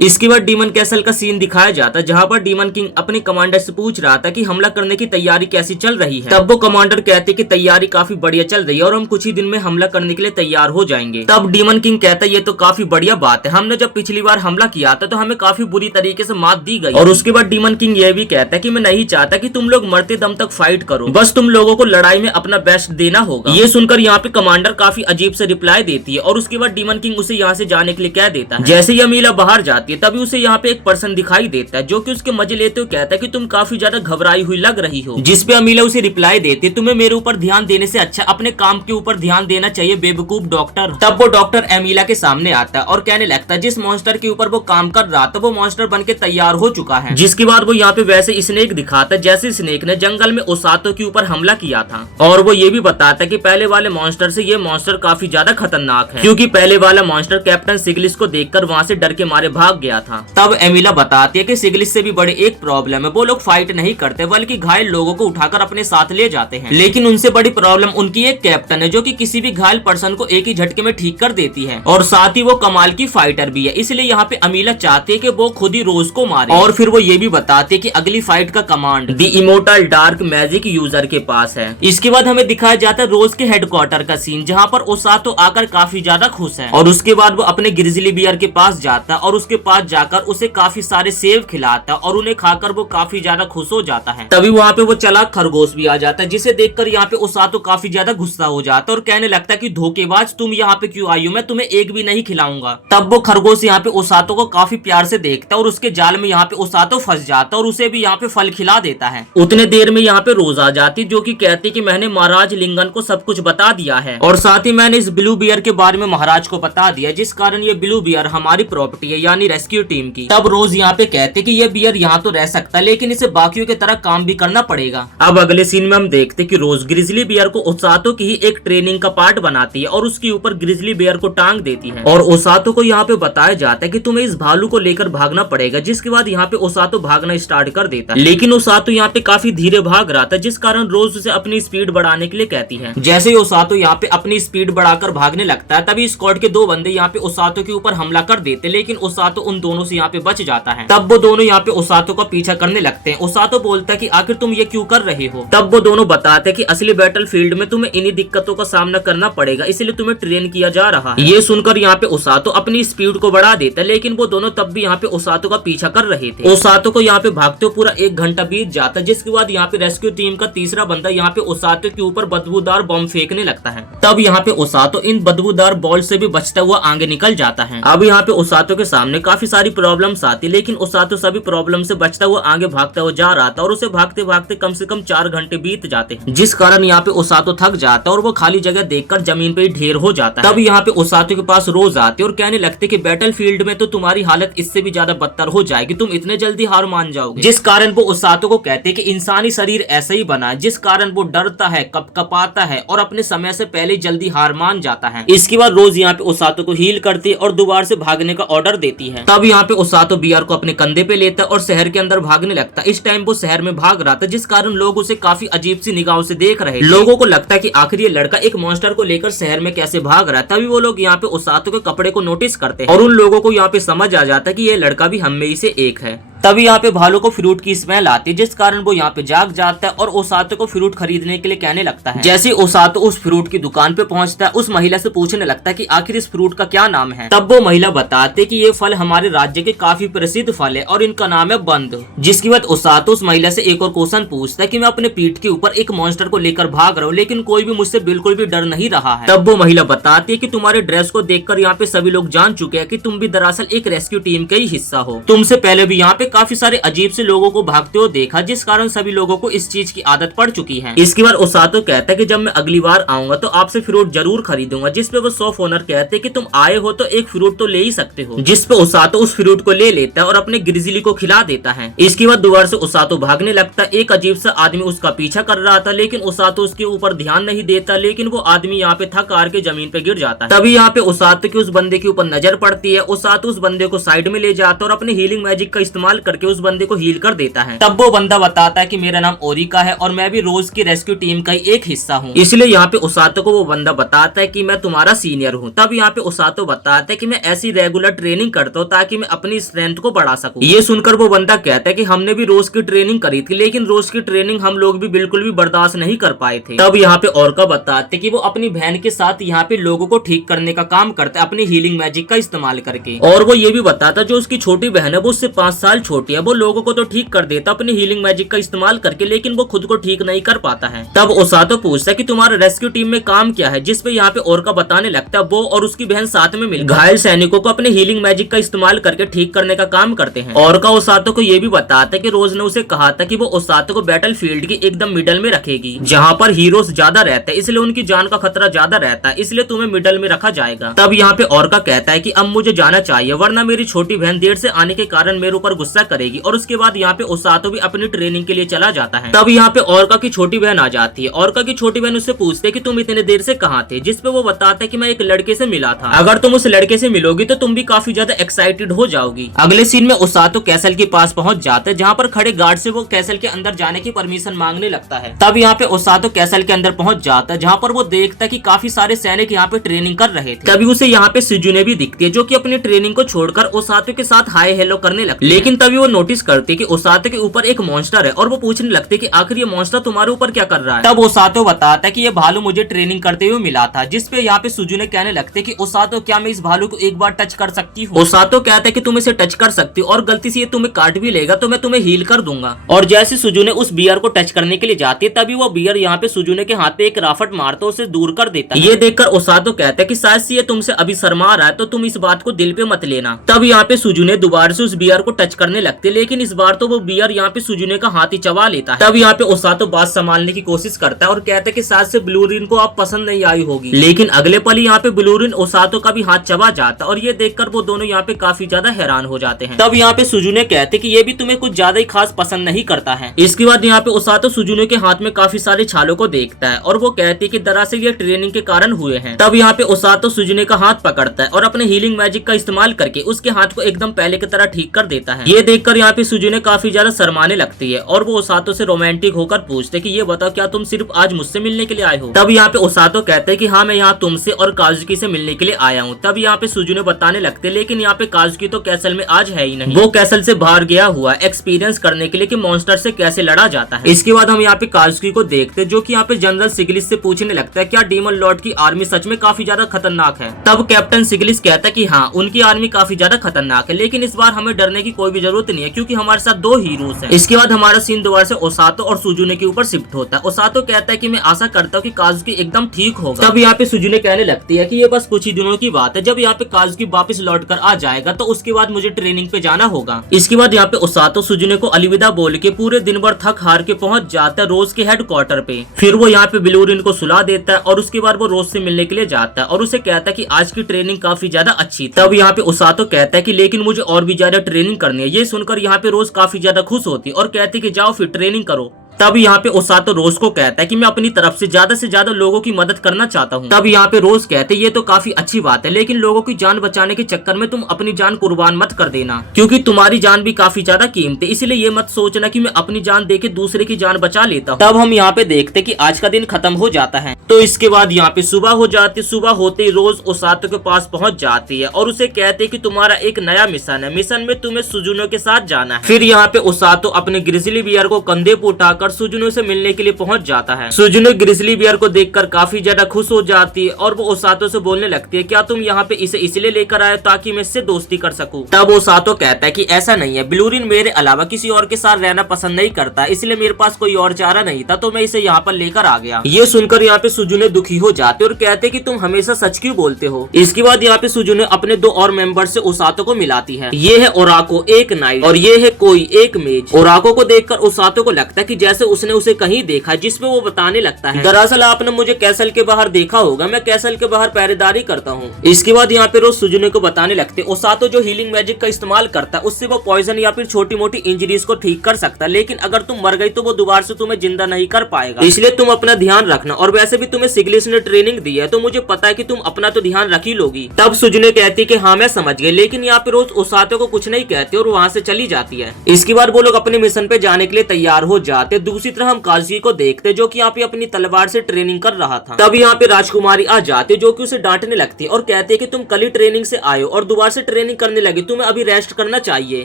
इसके बाद demon castle का सीन दिखाया जाता है जहाँ पर डीमन किंग अपने कमांडर से पूछ रहा था कि हमला करने की तैयारी कैसी चल रही है। तब वो कमांडर कहते कि तैयारी काफी बढ़िया चल रही है और हम कुछ ही दिन में हमला करने के लिए तैयार हो जाएंगे। तब डीमन किंग कहता है ये तो काफी बढ़िया बात है, हमने जब पिछली बार हमला किया था तो हमें काफी बुरी तरीके से मात दी गई। और उसके बाद डीमन किंग ये भी कहता है कि मैं नहीं चाहता कि तुम लोग मरते दम तक फाइट करो, बस तुम लोगों को लड़ाई में अपना बेस्ट देना होगा। ये सुनकर यहाँ पे कमांडर काफी अजीब से रिप्लाई देती है और उसके बाद डीमन किंग उसे यहाँ से जाने के लिए कह देता है। जैसे ही अमीला बाहर जाती है तभी उसे यहाँ पे एक पर्सन दिखाई देता है जो कि उसके मजे लेते हुए कहता है कि तुम काफी ज्यादा घबराई हुई लग रही हो। जिसपे अमीला उसे रिप्लाई देती है तुम्हें मेरे ऊपर ध्यान देने से अच्छा अपने काम के ऊपर ध्यान देना चाहिए बेवकूफ डॉक्टर। तब वो डॉक्टर अमीला के सामने आता है और कहने लगता है जिस मॉन्स्टर के ऊपर वो काम कर रहा था वो मॉन्स्टर बन के तैयार हो चुका है। जिसके बाद वो यहाँ पे वैसे स्नेक दिखाता है जैसे स्नेक ने जंगल में ओसातो के ऊपर हमला किया था। और वो ये भी बताता है कि पहले वाले मॉन्स्टर से ये मॉन्स्टर काफी ज्यादा खतरनाक है क्योंकि पहले वाला मॉन्स्टर कैप्टन सिगलिस को देखकर वहाँ से डर के मारे भाग गया था। तब एमिला बताती है कि सिगलिस से भी बड़े एक प्रॉब्लम है, वो लोग फाइट नहीं करते बल्कि घायल लोगों को उठाकर अपने साथ ले जाते हैं। लेकिन उनसे बड़ी प्रॉब्लम उनकी एक कैप्टन है जो कि किसी भी घायल पर्सन को एक ही झटके में ठीक कर देती है और साथ ही वो कमाल की फाइटर भी है। इसलिए यहाँ पे अमीला चाहती है कि वो खुद ही रोज को मारे। और फिर वो ये भी बताते हैं कि अगली फाइट का command the immortal dark magic user के पास है। इसके बाद हमें दिखाया जाता है रोज के हेडक्वार्टर का सीन जहाँ पर ओसातो आकर काफी ज्यादा खुश है और उसके बाद वो अपने ग्रिजली बियर के पास जाता और उसके पास जाकर उसे काफी सारे सेब खिलाता और उन्हें खाकर वो काफी ज्यादा खुश हो जाता है। तभी वहाँ पे वो चालाक खरगोश भी आ जाता है जिसे देखकर यहाँ पे ओसातो काफी ज्यादा गुस्सा हो जाता है और कहने लगता है कि धोखेबाज तुम यहाँ पे क्यों आई हो, मैं तुम्हें एक भी नहीं खिलाऊंगा। तब वो खरगोश यहाँ पे ओसातो को काफी प्यार से देखता है और उसके जाल में यहाँ पे ओसातो फंस जाता और उसे भी यहाँ पे फल खिला देता है। उतने देर में यहाँ पे रोज आ जाती जो कि कहती कि मैंने महाराज लिंगन को सब कुछ बता दिया है और साथ ही मैंने इस ब्लू बियर के बारे में महाराज को बता दिया जिस कारण ये ब्लू बियर हमारी प्रॉपर्टी है यानी रेस्क्यू टीम की। तब रोज यहाँ पे कहते कि ये बियर यहाँ तो रह सकता है लेकिन इसे बाकियों की तरह काम भी करना पड़ेगा। अब अगले सीन में हम देखते कि रोज ग्रिजली बियर को ओसातो की ही एक ट्रेनिंग का पार्ट बनाती है और उसके ऊपर ग्रिजली बियर को टांग देती है और ओसातो को यहाँ पे बताया जाता है कि तुम्हें इस भालू को लेकर भागना पड़ेगा। जिसके बाद यहाँ पे ओसातो भागना स्टार्ट कर देता है लेकिन ओसातो यहाँ पे काफी धीरे भाग रहा था जिस कारण रोज उसे अपनी स्पीड बढ़ाने के लिए कहती है। जैसे ही ओसातो यहाँ पे अपनी स्पीड बढ़ाकर भागने लगता है तभी स्क्वाड के दो बंदे यहाँ पे ओसातो के ऊपर हमला कर देते लेकिन ओसातो उन दोनों से यहाँ पे बच जाता है। तब वो दोनों यहाँ पे ओसातो का पीछा करने लगते हैं। ओसातो बोलता है कि आखिर तुम ये क्यों कर रहे हो। तब वो दोनों बताते हैं कि असली बैटल फील्ड में तुम्हें इन्हीं दिक्कतों का सामना करना पड़ेगा इसलिए तुम्हें ट्रेन किया जा रहा है। ये सुनकर यहाँ पे ओसातो अपनी स्पीड को बढ़ा देता है लेकिन वो दोनों तब भी यहाँ पे ओसातो का पीछा कर रहे थे। ओसातो को यहाँ पे भागते हुए पूरा 1 घंटा बीत जाता है जिसके बाद यहाँ पे रेस्क्यू टीम का तीसरा बंदा यहाँ पे ओसातो के ऊपर बदबूदार बम फेंकने लगता है। तब यहाँ पे ओसातो इन बदबूदार बॉल से भी बचता हुआ आगे निकल जाता है। अब यहाँ पे ओसातो के सामने काफी सारी प्रॉब्लम्स आती लेकिन ओसातो सभी प्रॉब्लम से बचता हुआ आगे भागता हुआ जा रहा था और उसे भागते भागते कम से कम 4 घंटे बीत जाते जिस कारण यहाँ पे ओसातो थक जाता और वो खाली जगह देखकर जमीन पे ढेर हो जाता है। तब यहाँ पे ओसातो के पास रोज आते और कहने लगते कि बैटल फील्ड में तो तुम्हारी हालत इससे भी ज्यादा बदतर हो जाएगी, तुम इतने जल्दी हार मान जाओगे। जिस कारण वो ओसातो को कहते कि इंसानी शरीर ऐसा ही बना है जिस कारण वो डरता है, कपकपाता है और अपने समय से पहले जल्दी हार मान जाता है। इसके बाद रोज यहाँ पे ओसातो को हील करती और दोबारा से भागने का ऑर्डर देती है। तब यहाँ पे ओसातो बियर को अपने कंधे पे लेता और शहर के अंदर भागने लगता। इस टाइम वो शहर में भाग रहा था जिस कारण लोग उसे काफी अजीब सी निगाहों से देख रहे। लोगों को लगता है कि आखिर ये लड़का एक मॉन्स्टर को लेकर शहर में कैसे भाग रहा है। तभी वो लोग यहाँ पे ओसातो के कपड़े को नोटिस करते हैं और उन लोगों को यहाँ पे समझ आ जाता है कि ये लड़का भी हम में से एक है। तभी यहाँ पे भालू को फ्रूट की स्मेल आती है जिस कारण वो यहाँ पे जाग जाता है और ओसातो को फ्रूट खरीदने के लिए कहने लगता है। जैसे ओसातो उस फ्रूट की दुकान पे पहुंचता है उस महिला से पूछने लगता है कि आखिर इस फ्रूट का क्या नाम है। तब वो महिला बताते कि ये फल हमारे राज्य के काफी प्रसिद्ध फल है और इनका नाम है बंद। जिसके बाद ओसातो उस महिला से एक और क्वेश्चन पूछता है कि मैं अपने पीठ के ऊपर एक मॉन्स्टर को लेकर भाग रहा हूँ लेकिन कोई भी मुझसे बिल्कुल भी डर नहीं रहा है। तब वो महिला बताती है कि तुम्हारे ड्रेस को देखकर यहाँ पे सभी लोग जान चुके हैं कि तुम भी दरअसल एक रेस्क्यू टीम का ही हिस्सा हो। तुमसे पहले भी यहाँ पे काफी सारे अजीब से लोगों को भागते हुए देखा जिस कारण सभी लोगों को इस चीज की आदत पड़ चुकी है। इसके बाद ओसातो कहता है कि जब मैं अगली बार आऊंगा तो आपसे फ्रूट जरूर खरीदूंगा। जिसपे वो सॉफ्ट ओनर कहते हैं कि तुम आए हो तो एक फ्रूट तो ले ही सकते हो। जिसपे ओसातो उस फ्रूट को ले लेता है और अपने ग्रिजली को खिला देता है। इसके बाद दोबारा से ओसातो भागने लगता है। एक अजीब सा आदमी उसका पीछा कर रहा था लेकिन ओसातो उसके ऊपर ध्यान नहीं देता लेकिन वो आदमी यहाँ पे थक हार के जमीन पे गिर जाता है। तभी यहाँ पे ओसातो की उस बंदे के ऊपर नजर पड़ती है। ओसातो उस बंदे को साइड में ले जाता है और अपने हीलिंग मैजिक का इस्तेमाल करके उस बंदे को हील कर देता है। तब वो बंदा बताता है कि मेरा नाम ओरिका है और मैं भी रोज की रेस्क्यू टीम का एक हिस्सा हूँ। इसलिए यहाँ पे ओसातो को वो बंदा बताता है कि मैं तुम्हारा सीनियर हूँ। तब यहाँ पे ओसातो बताता है कि मैं ऐसी रेगुलर ट्रेनिंग करता हूँ ताकि मैं अपनी स्ट्रेंथ को बढ़ा सकूं। ये सुनकर वो बंदा कहता है कि हमने भी रोज की ट्रेनिंग करी थी, लेकिन रोज की ट्रेनिंग हम लोग भी बिल्कुल भी बर्दाश्त नहीं कर पाए थे। तब यहाँ पे ओरिका बताते कि वो अपनी बहन के साथ यहाँ पे लोगों को ठीक करने का काम करता है अपनी हीलिंग मैजिक का इस्तेमाल करके। और वो ये भी बताता जो उसकी छोटी बहन है वो उससे 5 साल छोटी है, वो लोगों को तो ठीक कर देता अपनी हीलिंग मैजिक का इस्तेमाल करके, लेकिन वो खुद को ठीक नहीं कर पाता है। तब ओसातो पूछता है कि तुम्हारा रेस्क्यू टीम में काम क्या है, जिसपे यहाँ पे ओरिका बताने लगता है वो और उसकी बहन साथ में मिल घायल सैनिकों को अपने हीलिंग मैजिक का इस्तेमाल करके ठीक करने का काम करते हैं। ओरिका ओसातो को ये भी बताता है कि रोज ने उसे कहा था कि वो ओसातो को बैटल फील्ड की एकदम मिडल में रखेगी, जहाँ पर हीरोज ज्यादा रहते हैं, इसलिए उनकी जान का खतरा ज्यादा रहता है, इसलिए तुम्हें मिडल में रखा जाएगा। तब यहाँ पे ओरिका कहता है कि अब मुझे जाना चाहिए, वरना मेरी छोटी बहन देर से आने के कारण मेरे ऊपर गुस्सा करेगी। और उसके बाद यहाँ पे ओसातो भी अपनी ट्रेनिंग के लिए चला जाता है। तब यहाँ पे ओरिका की छोटी बहन आ जाती है। ओरिका की छोटी बहन उससे पूछती है कि तुम इतने देर से कहाँ थे, जिसपे वो बताता है कि मैं एक लड़के से मिला था, अगर तुम उस लड़के से मिलोगी तो तुम भी काफी ज्यादा एक्साइटेड हो जाओगी। अगले सीन में ओसातो कैसल के पास पहुंच जाता है, जहाँ पर खड़े गार्ड से वो कैसल के अंदर जाने की परमिशन मांगने लगता है। तब यहाँ पे ओसातो कैसल के अंदर पहुंच जाता है, जहाँ पर वो देखता है कि काफी सारे सैनिक यहाँ पे ट्रेनिंग कर रहे थे। तभी उसे यहाँ पे सिजुने भी दिखती है, जो कि अपनी ट्रेनिंग को छोड़कर ओसातो के साथ हाय हेलो करने लगती है। लेकिन तभी वो नोटिस करती है कि ओसातो के ऊपर एक मॉन्स्टर है और वो पूछने लगती है कि आखिर ये मॉन्स्टर तुम्हारे ऊपर क्या कर रहा है। तब ओसातो बताता है कि ये भालू मुझे ट्रेनिंग करते हुए मिला था, जिसपे यहाँ पे सिजुने कहने लगते कि ओसातो क्या मैं इस भालू को एक बार टच कर सकती हूँ। ओसातो कहता है कि तुम इसे टच कर सकती हो और गलती से ये तुम्हें काट भी लेगा तो मैं तुम्हें हील कर दूंगा। और जैसे सिजुने उस बियर को टच करने के लिए जाती है, तभी वो बियर यहाँ पे सिजुने के हाथ पे एक राफट मारता उसे दूर कर देता है। ये देखकर ओसातो कहता है कि शायद से ये तुमसे अभी शर्मा रहा है, तो तुम इस बात को दिल पे मत लेना। तब यहाँ पे सिजुने दोबारा से उस बियर को टच करने लगते, लेकिन इस बार तो वो बियर यहाँ पे सिजुने का हाथ ही चबा लेता है। तब यहाँ पे ओसातो बात संभालने की कोशिश करता है और कहता है कि शायद से ब्लूरिन को आप पसंद नहीं आई होगी, लेकिन अगले पल यहाँ पे ब्लूरिन ओसातो का भी हाथ चबा जाता और ये देखकर वो दोनों यहाँ पे काफी ज्यादा हैरान हो जाते हैं। तब यहाँ पे सिजुने कहते कि ये भी तुम्हें कुछ ज्यादा ही खास पसंद नहीं करता है। इसके बाद यहाँ पे ओसातो सिजुने के हाथ में काफी सारे छालों को देखता है और वो कहती है कि दरअसल ये ट्रेनिंग के कारण हुए हैं। तब यहाँ पे ओसातो सिजुने का हाथ पकड़ता है और अपने हीलिंग मैजिक का इस्तेमाल करके उसके हाथ को एकदम पहले की तरह ठीक कर देता है। ये देखकर यहाँ पे सिजुने काफी ज्यादा शर्माने लगती है और वो ओसातो से रोमांटिक होकर पूछते कि ये बताओ क्या तुम सिर्फ आज मुझसे मिलने के लिए आए हो। तब यहाँ पे ओसातो कहते हैं कि हाँ मैं यहाँ तुमसे और काजुकी से मिलने के लिए आया हूँ। तब यहाँ पे सिजुने बताने लगते, लेकिन यहाँ पे काजुकी तो कैसल में आज है ही नहीं, वो कैसल से बाहर गया हुआ एक्सपीरियंस करने के लिए कि मॉन्स्टर से कैसे लड़ा जाता है। इसके बाद हम यहाँ पे काजुकी को देखते, जो कि यहाँ पे जनरल सिगलिस से पूछने लगता है क्या डीमन लॉर्ड की आर्मी सच में काफी ज्यादा खतरनाक है। तब कैप्टन सिगलिस कहता है कि हाँ उनकी आर्मी काफी ज्यादा खतरनाक है, लेकिन इस बार हमें डरने की कोई भी जरूरत नहीं है क्योंकि हमारे साथ 2 हीरोज हैं। इसके बाद हमारा सीन दोबारा से ओसातो और सिजुने के ऊपर शिफ्ट होता है। ओसातो कहता है कि मैं आशा करता हूँ कि काजुकी एकदम ठीक होगा। तब यहाँ पे सिजुने कहने लगती है कि ये बस कुछ ही दिनों की बात है, जब यहाँ पे काजुकी वापस लौट कर आ जाएगा तो उसके बाद मुझे ट्रेनिंग पे जाना होगा। इसके बाद यहाँ पे ओसातो सिजुने को अलविदा बोल के पूरे दिन भर थक हार के पहुंच जाता है रोज के हेडक्वार्टर पे। फिर वो यहाँ पे ब्लूरिन को सुला देता है और उसके बाद वो रोज से मिलने के लिए जाता है और उसे कहता है कि आज की ट्रेनिंग काफी ज्यादा अच्छी थी। तब यहाँ पे ओसातो कहता है कि लेकिन मुझे और भी ज्यादा ट्रेनिंग करनी है। ये सुनकर यहाँ पे रोज काफी ज्यादा खुश होती और कहती कि जाओ फिर ट्रेनिंग करो। तब यहाँ पे ओसातो रोज को कहता है कि मैं अपनी तरफ से ज्यादा लोगों की मदद करना चाहता हूँ। तब यहाँ पे रोज कहते ये तो काफी अच्छी बात है, लेकिन लोगों की जान बचाने के चक्कर में तुम अपनी जान कुर्बान मत कर देना, क्योंकि तुम्हारी जान भी काफी ज्यादा कीमती है, इसलिए ये मत सोचना कि मैं अपनी जान देके दूसरे की जान बचा लेता हूँ। तब हम यहाँ पे देखते कि आज का दिन खत्म हो जाता है। तो इसके बाद यहाँ पे सुबह हो जाती। सुबह होते ही रोज ओसातो के पास पहुंच जाती है और उसे कहते कि तुम्हारा एक नया मिशन है, मिशन में तुम्हें सुजुनो के साथ जाना है। फिर यहाँ पे ओसातो अपने ग्रिजली बियर को कंधे पे उठाकर सुजुनो से मिलने के लिए पहुंच जाता है। सुजुनो ग्रिजली बियर को देखकर काफी ज्यादा खुश हो जाती है और वो ओसातो से बोलने लगती है क्या तुम यहाँ पे इसे इसलिए लेकर आए ताकि मैं इससे दोस्ती कर सकूं। तब ओसातो कहता है कि ऐसा नहीं है, ब्लूरिन मेरे अलावा किसी और के साथ रहना पसंद नहीं करता, इसलिए मेरे पास कोई और चारा नहीं था तो मैं इसे यहाँ पर लेकर आ गया। ये सुनकर यहाँ पे सुजुनो दुखी हो जाते और कहते कि तुम हमेशा सच क्यों बोलते हो। इसके बाद यहाँ पे सुजुनो अपने 2 और मेंबर से ओसातो को मिलाती है। ये है ओराको एक नाइट और ये है कोई एक मेज। ओराको को देखकर ओसातो को लगता है कि जैसे से उसने उसे कहीं देखा, जिसपे वो बताने लगता है दरअसल आपने मुझे कैसल के बाहर देखा होगा, मैं कैसल के बाहर पहरेदारी करता हूँ। इसके बाद यहाँ पे रोज सुजुने को बताने लगते ओसातो जो हीलिंग मैजिक का इस्तेमाल करता है उससे वो पॉइजन या फिर छोटी मोटी इंजरीज को ठीक कर सकता है, लेकिन अगर तुम मर गई तो वो दोबारा से तुम्हें जिंदा नहीं कर पाएगा, इसलिए तुम अपना ध्यान रखना। और वैसे भी तुम्हें सिग्लिस ने ट्रेनिंग दी है तो मुझे पता है कि तुम अपना तो ध्यान रख ही लोगी। तब सुजुने कहती कि हाँ मैं समझ गई, लेकिन यहाँ पे रोज ओसातो को कुछ नहीं कहती और वहाँ से चली जाती है। इसके बाद वो लोग अपने मिशन पे जाने के लिए तैयार हो जाते। दूसरी तरफ हम काजुकी को देखते जो कि यहाँ पे अपनी तलवार से ट्रेनिंग कर रहा था। तब यहाँ पे राजकुमारी आ जाती जो कि उसे डांटने लगती है और कहती है कि तुम कल ही ट्रेनिंग से आए हो और दोबारा से ट्रेनिंग करने लगे, तुम्हें अभी रेस्ट करना चाहिए।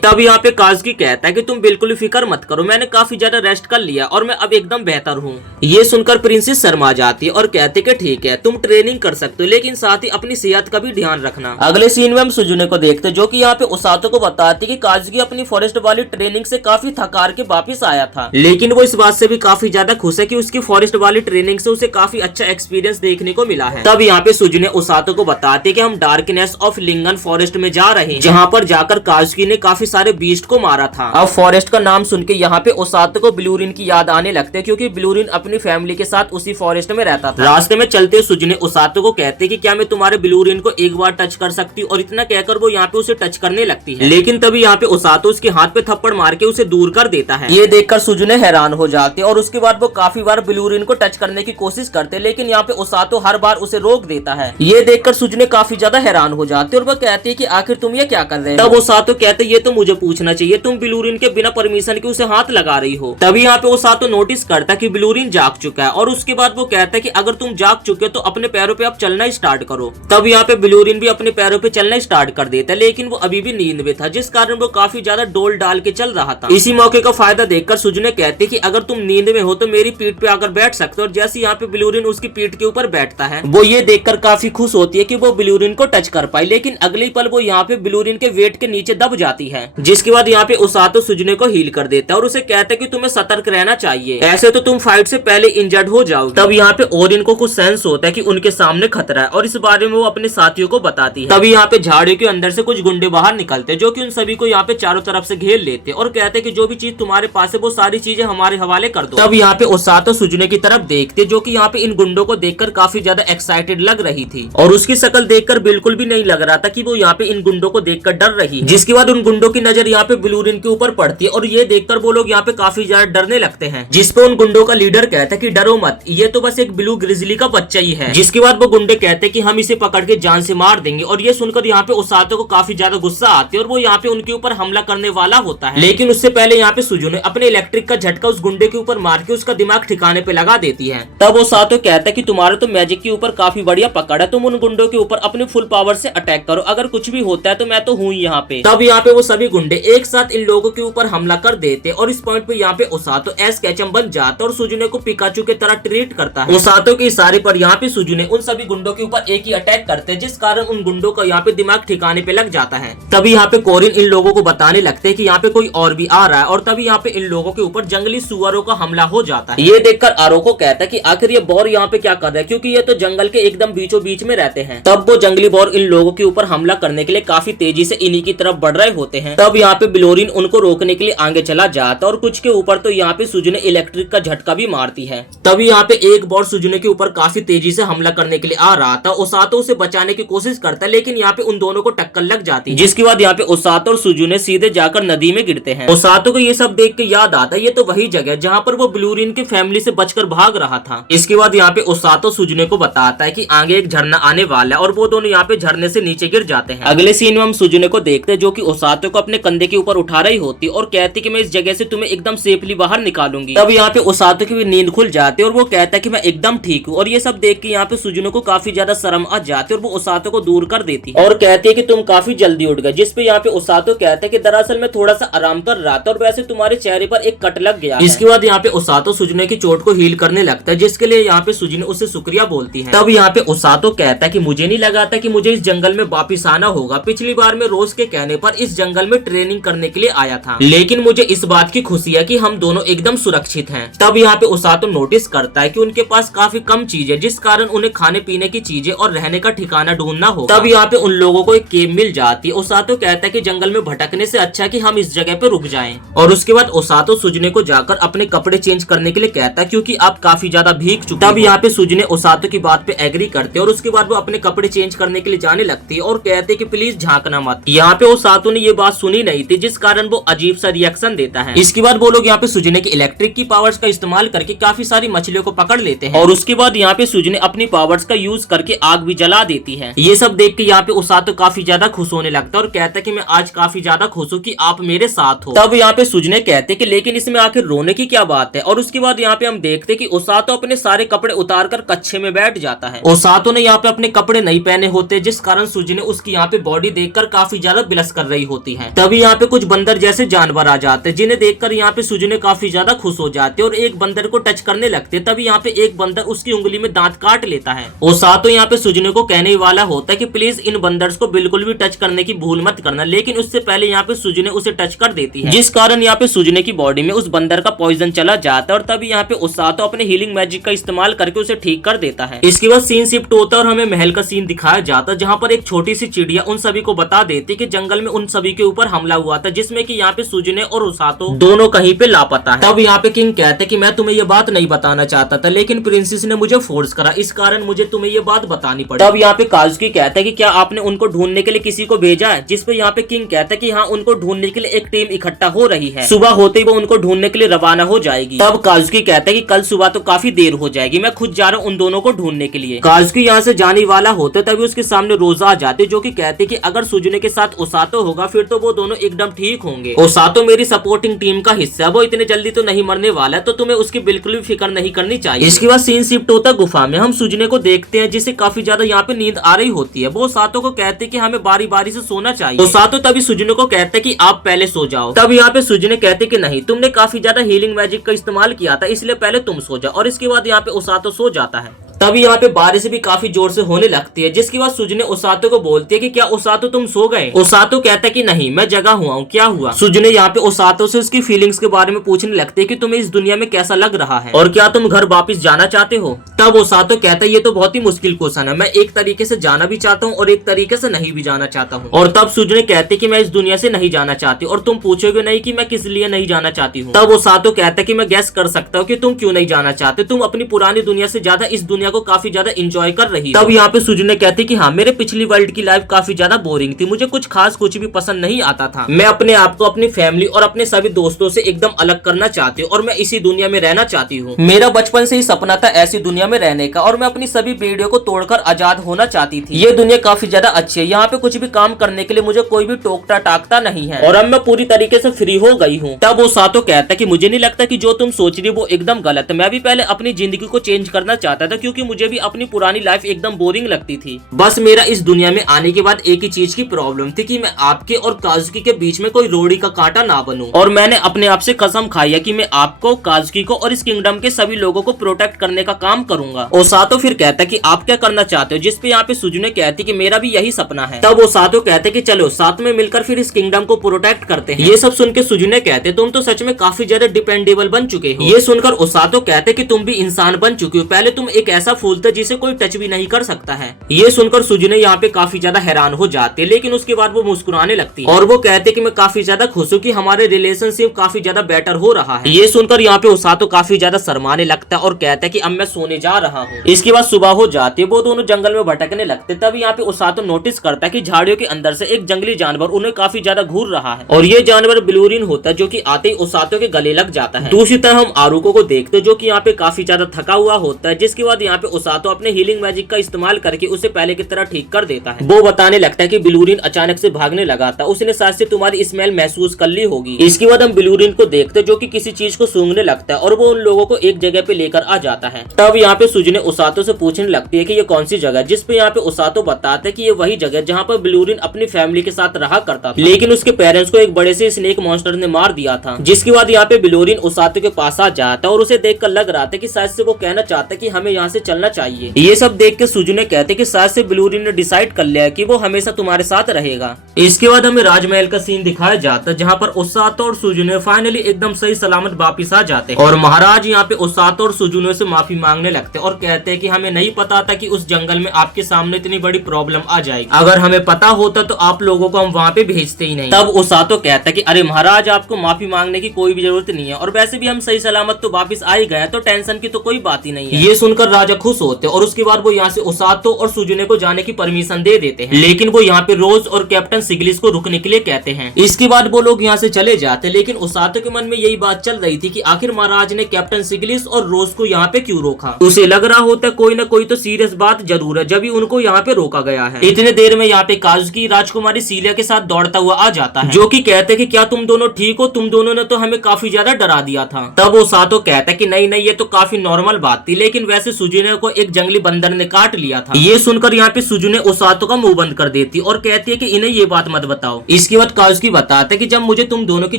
तब यहाँ पे काजुकी कहता है कि तुम बिल्कुल फिक्र मत करो, मैंने काफी ज्यादा रेस्ट कर लिया और मैं अब एकदम बेहतर हूँ। ये सुनकर प्रिंसेस शर्मा जाती है और कहती कि ठीक है तुम ट्रेनिंग कर सकते हो, लेकिन साथ ही अपनी सेहत का भी ध्यान रखना। अगले सीन में हम सुजुने को देखते जो कि यहाँ पे ओसातो को बताती कि काजुकी अपनी फॉरेस्ट वाली ट्रेनिंग से काफी थकार के वापिस आया था, लेकिन वो इस बात से भी काफी ज्यादा खुश है कि उसकी फॉरेस्ट वाली ट्रेनिंग से उसे काफी अच्छा एक्सपीरियंस देखने को मिला है। तब यहाँ पे सुजुने ओसातो को बताते कि हम डार्कनेस ऑफ लिंगन फॉरेस्ट में जा रहे हैं, जहाँ पर जाकर काजुकी ने काफी सारे बीस्ट को मारा था। अब फॉरेस्ट का नाम सुन के यहाँ पे ओसातो को ब्लूरिन की याद आने लगते क्योंकि ब्लूरिन अपनी फैमिली के साथ उसी फॉरेस्ट में रहता था। रास्ते में चलते सुजुने ओसातो को कहते कि क्या मैं तुम्हारे ब्लूरिन को एक बार टच कर सकती हूँ, और इतना कहकर वो यहाँ पे उसे टच करने लगती है, लेकिन तभी यहाँ पे ओसातो उसके हाथ पे थप्पड़ मार के उसे दूर कर देता है। ये देखकर सुजुने हैरान हो जाते और उसके बाद वो काफी बार ब्लूरिन को टच करने की कोशिश करते, लेकिन यहाँ पे ओसातो हर बार उसे रोक देता है। ये देखकर सुजुने काफी ज्यादा हैरान हो जाते और वो कहते हैं कि आखिर तुम ये क्या कर रहे हो। तब ओसातो कहते ये तो मुझे पूछना चाहिए, तुम ब्लूरिन के बिना परमिशन के उसे हाथ लगा रही हो। तभी यहाँ पे ओसातो नोटिस करता कि ब्लूरिन जाग चुका है और उसके बाद वो कहता है कि अगर तुम जाग चुके हो तो अपने पैरों पे अब चलना स्टार्ट करो। तब यहाँ पे ब्लूरिन भी अपने पैरों पे चलना स्टार्ट कर देता है, लेकिन वो अभी भी नींद में था, जिस कारण वो काफी ज्यादा डोल डाल के चल रहा था। इसी मौके का फायदा देखकर सुजुने कहते कि अगर तुम नींद में हो तो मेरी पीठ पे आकर बैठ सकते हो, और जैसे यहाँ पे ब्लूरिन उसकी पीठ के ऊपर बैठता है वो ये देखकर काफी खुश होती है कि वो ब्लूरिन को टच कर पाई, लेकिन अगले पल वो यहाँ पे ब्लूरिन के वेट के नीचे दब जाती है, जिसके बाद यहाँ पे ओसातो सुजुने को हील कर देता है और उसे कहता है कि तुम्हें सतर्क रहना चाहिए, ऐसे तो तुम फाइट से पहले इंजर्ड हो जाओगे। तब यहाँ पे ओरिन को कुछ सेंस होता है कि उनके सामने खतरा है और इस बारे में वो अपने साथियों को बताती है। तभी यहाँ पे झाड़ियों के अंदर से कुछ गुंडे बाहर निकलते जो कि उन सभी को यहाँ पे चारों तरफ से घेर लेते और कहते कि जो भी चीज तुम्हारे पास है वो सारी चीजें हमारे हवाले कर दो। तब यहाँ पे ओसातो सुजुने की तरफ देखते जो कि यहाँ पे इन गुंडों को देखकर काफी ज्यादा एक्साइटेड लग रही थी और उसकी शक्ल देखकर बिल्कुल भी नहीं लग रहा था कि वो यहाँ पे इन गुंडों को देखकर डर रही है। जिसके बाद उन गुंडों की नजर यहाँ पे ब्लूरिन के ऊपर पड़ती है और ये देखकर वो लोग यहाँ पे काफी ज्यादा डरने लगते हैं, जिसपे उन गुंडों का लीडर कहता है कि डरो मत, ये तो बस एक ब्लू ग्रिजली का बच्चा ही है। जिसके बाद वो गुंडे कहते हैं कि हम इसे पकड़ के जान से मार देंगे, और ये सुनकर यहाँ पे ओसातो को काफी ज्यादा गुस्सा आती है और वो यहाँ पे उनके ऊपर हमला करने वाला होता है, लेकिन उससे पहले यहाँ पे सुजुने अपने इलेक्ट्रिक का झटका उस गुंडे के ऊपर मार के उसका दिमाग ठिकाने पे लगा देती है। तब ओसातो कहता है कि तुम्हारा तो मैजिक के ऊपर काफी बढ़िया पकड़ है, तुम उन गुंडों के ऊपर अपने फुल पावर से अटैक करो, अगर कुछ भी होता है तो मैं तो हूँ यहाँ पे। तब यहाँ पे वो सभी गुंडे एक साथ इन लोगों के ऊपर हमला कर देते और इस पॉइंट पे यहाँ पे ओसातो एस कैचम बन जाता और सुजुने को पिकाचू के तरह ट्रीट करता है। ओसातो के इशारे पर यहाँ पे सुजुने उन सभी गुंडों के ऊपर एक ही अटैक करते हैं, जिस कारण उन गुंडों का यहाँ पे दिमाग ठिकाने पे लग जाता है। तभी यहाँ पे कोरिन इन लोगों को बताने लगते हैं कि यहाँ पे कोई और भी आ रहा है, और तभी यहाँ पे इन लोगों के ऊपर जंगली सुअरों का हमला हो जाता है। ये देखकर आरोको कहता है कि आखिर ये बौर यहाँ पे क्या कर रहा है, क्योंकि ये तो जंगल के एकदम बीचों बीच में रहते हैं। तब वो जंगली बौर इन लोगों के ऊपर हमला करने के लिए काफी तेजी से इन्हीं की तरफ बढ़ रहे होते हैं। तब यहाँ पे ब्लूरिन उनको रोकने के लिए आगे चला जाता और कुछ के ऊपर तो यहाँ पे सुजुने इलेक्ट्रिक का झटका भी मारती है। तभी यहाँ पे एक बौर सुजुने के ऊपर काफी तेजी से हमला करने के लिए आ रहा था। ओसातो उसे बचाने की कोशिश करता है, लेकिन यहाँ पे उन दोनों को टक्कर लग जाती है, जिसके बाद यहाँ पे ओसातो और सुजुने सीधे जाकर नदी में गिरते हैं। ओसातो को ये सब देख के याद आता है ये तो वही जगह जहाँ पर वो ब्लूरिन की फैमिली से बचकर भाग रहा था। इसके बाद यहाँ पे ओसातो सुजुने को बताता है कि आगे एक झरना आने वाला है और वो दोनों यहाँ पे झरने से नीचे गिर जाते हैं। अगले सीन में हम सुजुने को देखते हैं जो कि ओसातो को अपने कंधे के ऊपर उठा रही होती और कहती कि मैं इस जगह से तुम्हें एकदम सेफली बाहर निकालूंगी। तब यहाँ पे ओसातो की भी नींद खुल जाती है और वो कहता है कि मैं एकदम ठीक हूँ, और ये सब देख के यहाँ पे सुजुने को काफी ज्यादा शर्म आ जाती है और वो ओसातो को दूर कर देती है और कहती है कि तुम काफी जल्दी उठ गए। जिसपे यहाँ पे ओसातो कहता है कि दरअसल मैं थोड़ा सा आराम कर रहा था और वैसे तुम्हारे चेहरे पर एक कट लग गया। इसके बाद यहाँ पे ओसातो सुजुने की चोट को हील करने लगता है, जिसके लिए यहाँ पे सुजुने उससे शुक्रिया बोलती है। तब यहाँ पे ओसातो कहता है कि मुझे नहीं लगा था कि मुझे इस जंगल में वापिस आना होगा, पिछली बार में रोज के कहने पर इस जंगल में ट्रेनिंग करने के लिए आया था, लेकिन मुझे इस बात की खुशी है कि हम दोनों एकदम सुरक्षित हैं। तब यहाँ पे ओसातो नोटिस करता है कि उनके पास काफी कम चीज है, जिस कारण उन्हें खाने पीने की चीजें और रहने का ठिकाना ढूंढना होगा। तब यहाँ पे उन लोगों को एक केव मिल जाती है। ओसातो कहता है कि जंगल में भटकने से अच्छा कि हम इस जगह पे रुक जाएं, और उसके बाद ओसातो सुजुने को जाकर पर अपने कपड़े चेंज करने के लिए कहता है क्योंकि आप काफी ज्यादा भीग चुके। तब यहाँ पे सुजुने ओसातो की बात पे एग्री करते और उसके बाद वो अपने कपड़े चेंज करने के लिए जाने लगती है और कहते कि प्लीज झांकना मत। यहाँ पे ओसातो ने ये बात सुनी नहीं थी जिस कारण वो अजीब सा रिएक्शन देता है। इसके बाद वो लोग यहाँ पे सुजुने के इलेक्ट्रिक की पावर्स का इस्तेमाल करके काफी सारी मछलियों को पकड़ लेते हैं और उसके बाद यहाँ पे सुजुने अपनी पावर्स का यूज करके आग भी जला देती है। ये सब देख के यहाँ पे ओसातो काफी ज्यादा खुश होने लगता है और कहता है कि मैं आज काफी ज्यादा खुश हूँ कि आप मेरे साथ हो। तब यहाँ पे सुजुने कहते कि लेकिन इसमें आखिर रोने की क्या बात है। और उसके बाद यहाँ पे हम देखते कि ओसातो अपने सारे कपड़े उतार कर कच्छे में बैठ जाता है। ओसातो ने यहाँ पे अपने कपड़े नहीं पहने होते जिस कारण सुजुने उसकी यहाँ पे बॉडी देखकर काफी ज्यादा बिलस कर रही होती है। तभी यहाँ पे कुछ बंदर जैसे जानवर आ जाते हैं जिन्हें देखकर यहाँ पे सुजुने काफी ज्यादा खुश हो जाते और एक बंदर को टच करने लगते। तभी यहाँ पे एक बंदर उसकी उंगली में दांत काट लेता है। ओसातो यहाँ पे सुजुने को कहने वाला होता है कि प्लीज इन बंदर्स को बिल्कुल भी टच करने की भूल मत करना, लेकिन उससे पहले यहाँ पे सुजुने उसे टच कर देती है जिस कारण यहाँ पे सुजुने की बॉडी में उस बंदर का पॉइजन चला जाता है और तभी यहाँ पे ओसातो अपने हीलिंग मैजिक का इस्तेमाल करके उसे ठीक कर देता है। इसके बाद सीन शिफ्ट होता है और हमें महल का सीन दिखाया जाता है जहाँ पर एक छोटी सी चिड़िया उन सभी को बता देती कि जंगल में उन सभी के ऊपर हमला हुआ था जिसमें कि यहाँ पे सुजुने और ओसातो दोनों कहीं पे लापता है। तब यहाँ पे किंग कहते कि मैं तुम्हें ये बात नहीं बताना चाहता था लेकिन प्रिंसेस ने मुझे फोर्स करा, इस कारण मुझे तुम्हें ये बात बतानी पड़ी। तब यहाँ पे काजुकी कहता है कि क्या आपने उनको ढूंढने के लिए किसी को भेजा है, जिस पे यहाँ पे किंग कहता है कि हाँ उनको ढूंढने के लिए एक टीम इकट्ठा हो रही है, सुबह होते ही वो उनको ढूंढने के लिए रवाना हो जाएगी। तब काजुकी कहता है कि कल सुबह तो काफी देर हो जाएगी, मैं खुद जा रहा हूँ उन दोनों को ढूंढने के लिए। काजुकी यहाँ से जाने वाला होता है तभी उसके सामने रोजा आ जाते जो कि कहते कि अगर सुजुने के साथ ओसातो होगा फिर तो वो दोनों एकदम ठीक होंगे। ओसातो मेरी सपोर्टिंग टीम का हिस्सा, वो इतने जल्दी तो नहीं मरने वाला, तो तुम्हें उसकी बिल्कुल भी फिक्र नहीं करनी चाहिए। इसके बाद सीन शिफ्ट होता गुफा में, हम सुजुने को देखते हैं जिसे काफी ज्यादा यहाँ पे नींद आ रही होती है। वो ओसातो को कहते हैं कि हमें बारी बारी से सोना चाहिए। ओसातो तभी सुजुने को कहते हैं कि आप पहले सो जाओ। तब यहाँ पे सुजुने कहते कि नहीं, तुमने काफी ज्यादा हीलिंग मैजिक का इस्तेमाल किया था इसलिए पहले तुम सो जाओ। और इसके बाद यहाँ पे ओसातो सो जाता है। तभी यहाँ पे बारिश भी काफी जोर से होने लगती है जिसके बाद सुजुने ओसातो को बोलती है कि क्या ओसातो तुम सो गए। ओसातो कहता है कि नहीं, मैं जगा हुआ हूँ, क्या हुआ। सुजुने यहाँ पे ओसातो से उसकी फीलिंग्स के बारे में पूछने लगते है कि तुम्हें इस दुनिया में कैसा लग रहा है और क्या तुम घर वापस जाना चाहते हो। तब ओसातो कहता है ये तो बहुत ही मुश्किल क्वेश्चन है, मैं एक तरीके से जाना भी चाहता हूँ और एक तरीके से नहीं भी जाना चाहता हूँ। और तब सुजुने कहते कि मैं इस दुनिया से नहीं जाना चाहती और तुम पूछोगे नहीं कि मैं किस लिए नहीं जाना चाहती हूँ। तब ओसातो कहता है कि मैं गैस कर सकता हूँ कि तुम क्यों नहीं जाना चाहते, तुम अपनी पुरानी दुनिया से ज्यादा इस दुनिया को काफी ज्यादा एंजॉय कर रही। तब यहाँ पे सुजुने कहते कि हाँ, मेरे पिछली वर्ल्ड की लाइफ काफी ज्यादा बोरिंग थी, मुझे कुछ खास कुछ भी पसंद नहीं आता था, मैं अपने आप को अपनी फैमिली और अपने सभी दोस्तों से एकदम अलग करना चाहती हूँ और मैं इसी दुनिया में रहना चाहती हूँ। मेरा बचपन से ही सपना था ऐसी दुनिया में रहने का और मैं अपनी सभी बेड़ियों को तोड़कर आजाद होना चाहती थी। ये दुनिया काफी ज्यादा अच्छी है, यहाँ पे कुछ भी काम करने के लिए मुझे कोई भी टोकता टाकता नहीं है और अब मैं पूरी तरीके से फ्री हो गई हूँ। तब ओसातो कहता है कि मुझे नहीं लगता कि जो तुम सोच रही हो वो एकदम गलत है, मैं भी पहले अपनी जिंदगी को चेंज करना चाहता था क्योंकि मुझे भी अपनी पुरानी लाइफ एकदम बोरिंग लगती थी। बस मेरा इस दुनिया में आने के बाद एक ही चीज की प्रॉब्लम थी कि मैं आपके और काजुकी के बीच में कोई रोड़ी का कांटा ना बनूं और मैंने अपने आप से कसम खाई है कि मैं आपको, काजुकी को और इस किंगडम के सभी लोगों को प्रोटेक्ट करने का काम करूंगा। ओसातो फिर कहता है कि आप क्या करना चाहते हो, जिस पे यहाँ पे सुजुने कहती कि मेरा भी यही सपना है। तब ओसातो कहते कि चलो साथ में मिलकर फिर इस किंगडम को प्रोटेक्ट करते हैं। ये सब सुन के सुजुने कहते तुम तो सच में काफी ज्यादा डिपेंडेबल बन चुके हो। ये सुनकर ओसातो कहते कि तुम भी इंसान बन चुके हो, पहले तुम एक ऐसा फूल थे जिसे कोई टच भी नहीं कर सकता है। ये सुनकर सुजुने यहाँ पे काफी ज्यादा हैरान हो जाते हैं, लेकिन उसके बाद वो मुस्कुराने लगती है और वो कहते कि मैं काफी ज्यादा खुश हूँ कि हमारे रिलेशनशिप काफी ज्यादा बेटर हो रहा है। ये सुनकर यहाँ पे ओसातो काफी ज्यादा शर्माने लगता है और कहता है कि अब मैं सोने जा रहा हूँ। इसके बाद सुबह हो जाती है, वो दोनों जंगल में भटकने लगते। तब यहाँ पे ओसातो नोटिस करता है कि झाड़ियों के अंदर से एक जंगली जानवर उन्हें काफी ज्यादा घूर रहा है और ये जानवर ब्लूरिन होता है जो कि आते ही ओसातो के गले लग जाता है। दूसरी तरफ हम आरुको को देखते जो कि यहाँ पे काफी ज्यादा थका हुआ होता है, जिसके बाद यहाँ पे ओसातो अपने हीलिंग मैजिक का इस्तेमाल करके उसे पहले की तरह ठीक कर देता है। वो बताने लगता है कि ब्लूरिन अचानक से भागने लगा था, उसने शायद से तुम्हारी स्मेल महसूस कर ली होगी। इसके बाद हम ब्लूरिन को देखते जो कि किसी चीज को सूंघने लगता है और वो उन लोगों को एक जगह पे लेकर आ जाता है। तब यहाँ पे सुजुने ओसातो से पूछने लगती है कि ये कौन सी जगह, जिस पे यहाँ पे ओसातो बताता है कि ये वही जगह जहाँ पर ब्लूरिन अपनी फैमिली के साथ रहा करता था, लेकिन उसके पेरेंट्स को एक बड़े से स्नेक मॉन्स्टर ने मार दिया था। जिसके बाद यहाँ पे ब्लूरिन ओसातो के पास आ जाता है और उसे देखकर लग रहा था कि शायद से वो कहना चाहता है कि हमें यहाँ से चलना चाहिए। ये सब देख के सुजुने कहते कि शायद से ब्लूरिन ने डिसाइड कर लिया कि वो हमेशा तुम्हारे साथ रहेगा। इसके बाद हमें राजमहल का सीन दिखाया जाता है, जहाँ पर ओसातो और सुजुने फाइनली एकदम सही सलामत वापिस आ जाते हैं और महाराज यहाँ पे ओसातो और सुजुने से माफी मांगने लगते हैं और कहते हैं कि हमें नहीं पता था कि उस जंगल में आपके सामने इतनी बड़ी प्रॉब्लम आ जाएगी। अगर हमें पता होता तो आप लोगों को हम वहाँ पे भेजते ही नहीं। तब ओसातो कहता है कि अरे महाराज, आपको माफी मांगने की कोई भी जरूरत नहीं है और वैसे भी हम सही सलामत तो वापिस आ ही गए, तो टेंशन की तो कोई बात ही नहीं है। ये सुनकर राजा खुश होते और उसके बाद वो यहाँ से ओसातो और सुजुने को जाने की परमिशन दे देते हैं, लेकिन वो यहाँ पे रोज और कैप्टन सिग्लिस को रुकने के लिए कहते हैं। इसके बाद वो लोग यहाँ से चले जाते, लेकिन ओसातो के मन में यही बात चल रही थी कि आखिर महाराज ने कैप्टन सिग्लिस और रोज को यहाँ पे क्यों रोका। उसे लग रहा होता कोई ना कोई तो सीरियस बात जरूर है, जब ही उनको यहाँ पे रोका गया है। इतने देर में यहाँ पे काजुकी राजकुमारी सीलिया के साथ दौड़ता हुआ आ जाता है, जो कि कहते हैं कि क्या तुम दोनों ठीक हो, तुम दोनों ने तो हमें काफी ज्यादा डरा दिया था। तब ओसातो कहता है कि नहीं नहीं, ये तो काफी नॉर्मल बात थी, लेकिन वैसे सुजुने को एक जंगली बंदर ने काट लिया था। ये सुनकर यहाँ पे सुजुने ओसातो का मुंह बंद कर देती और कहती है कि इन्हें ये बात मत बताओ। इसके बाद काजुकी बताता है कि जब मुझे तुम दोनों की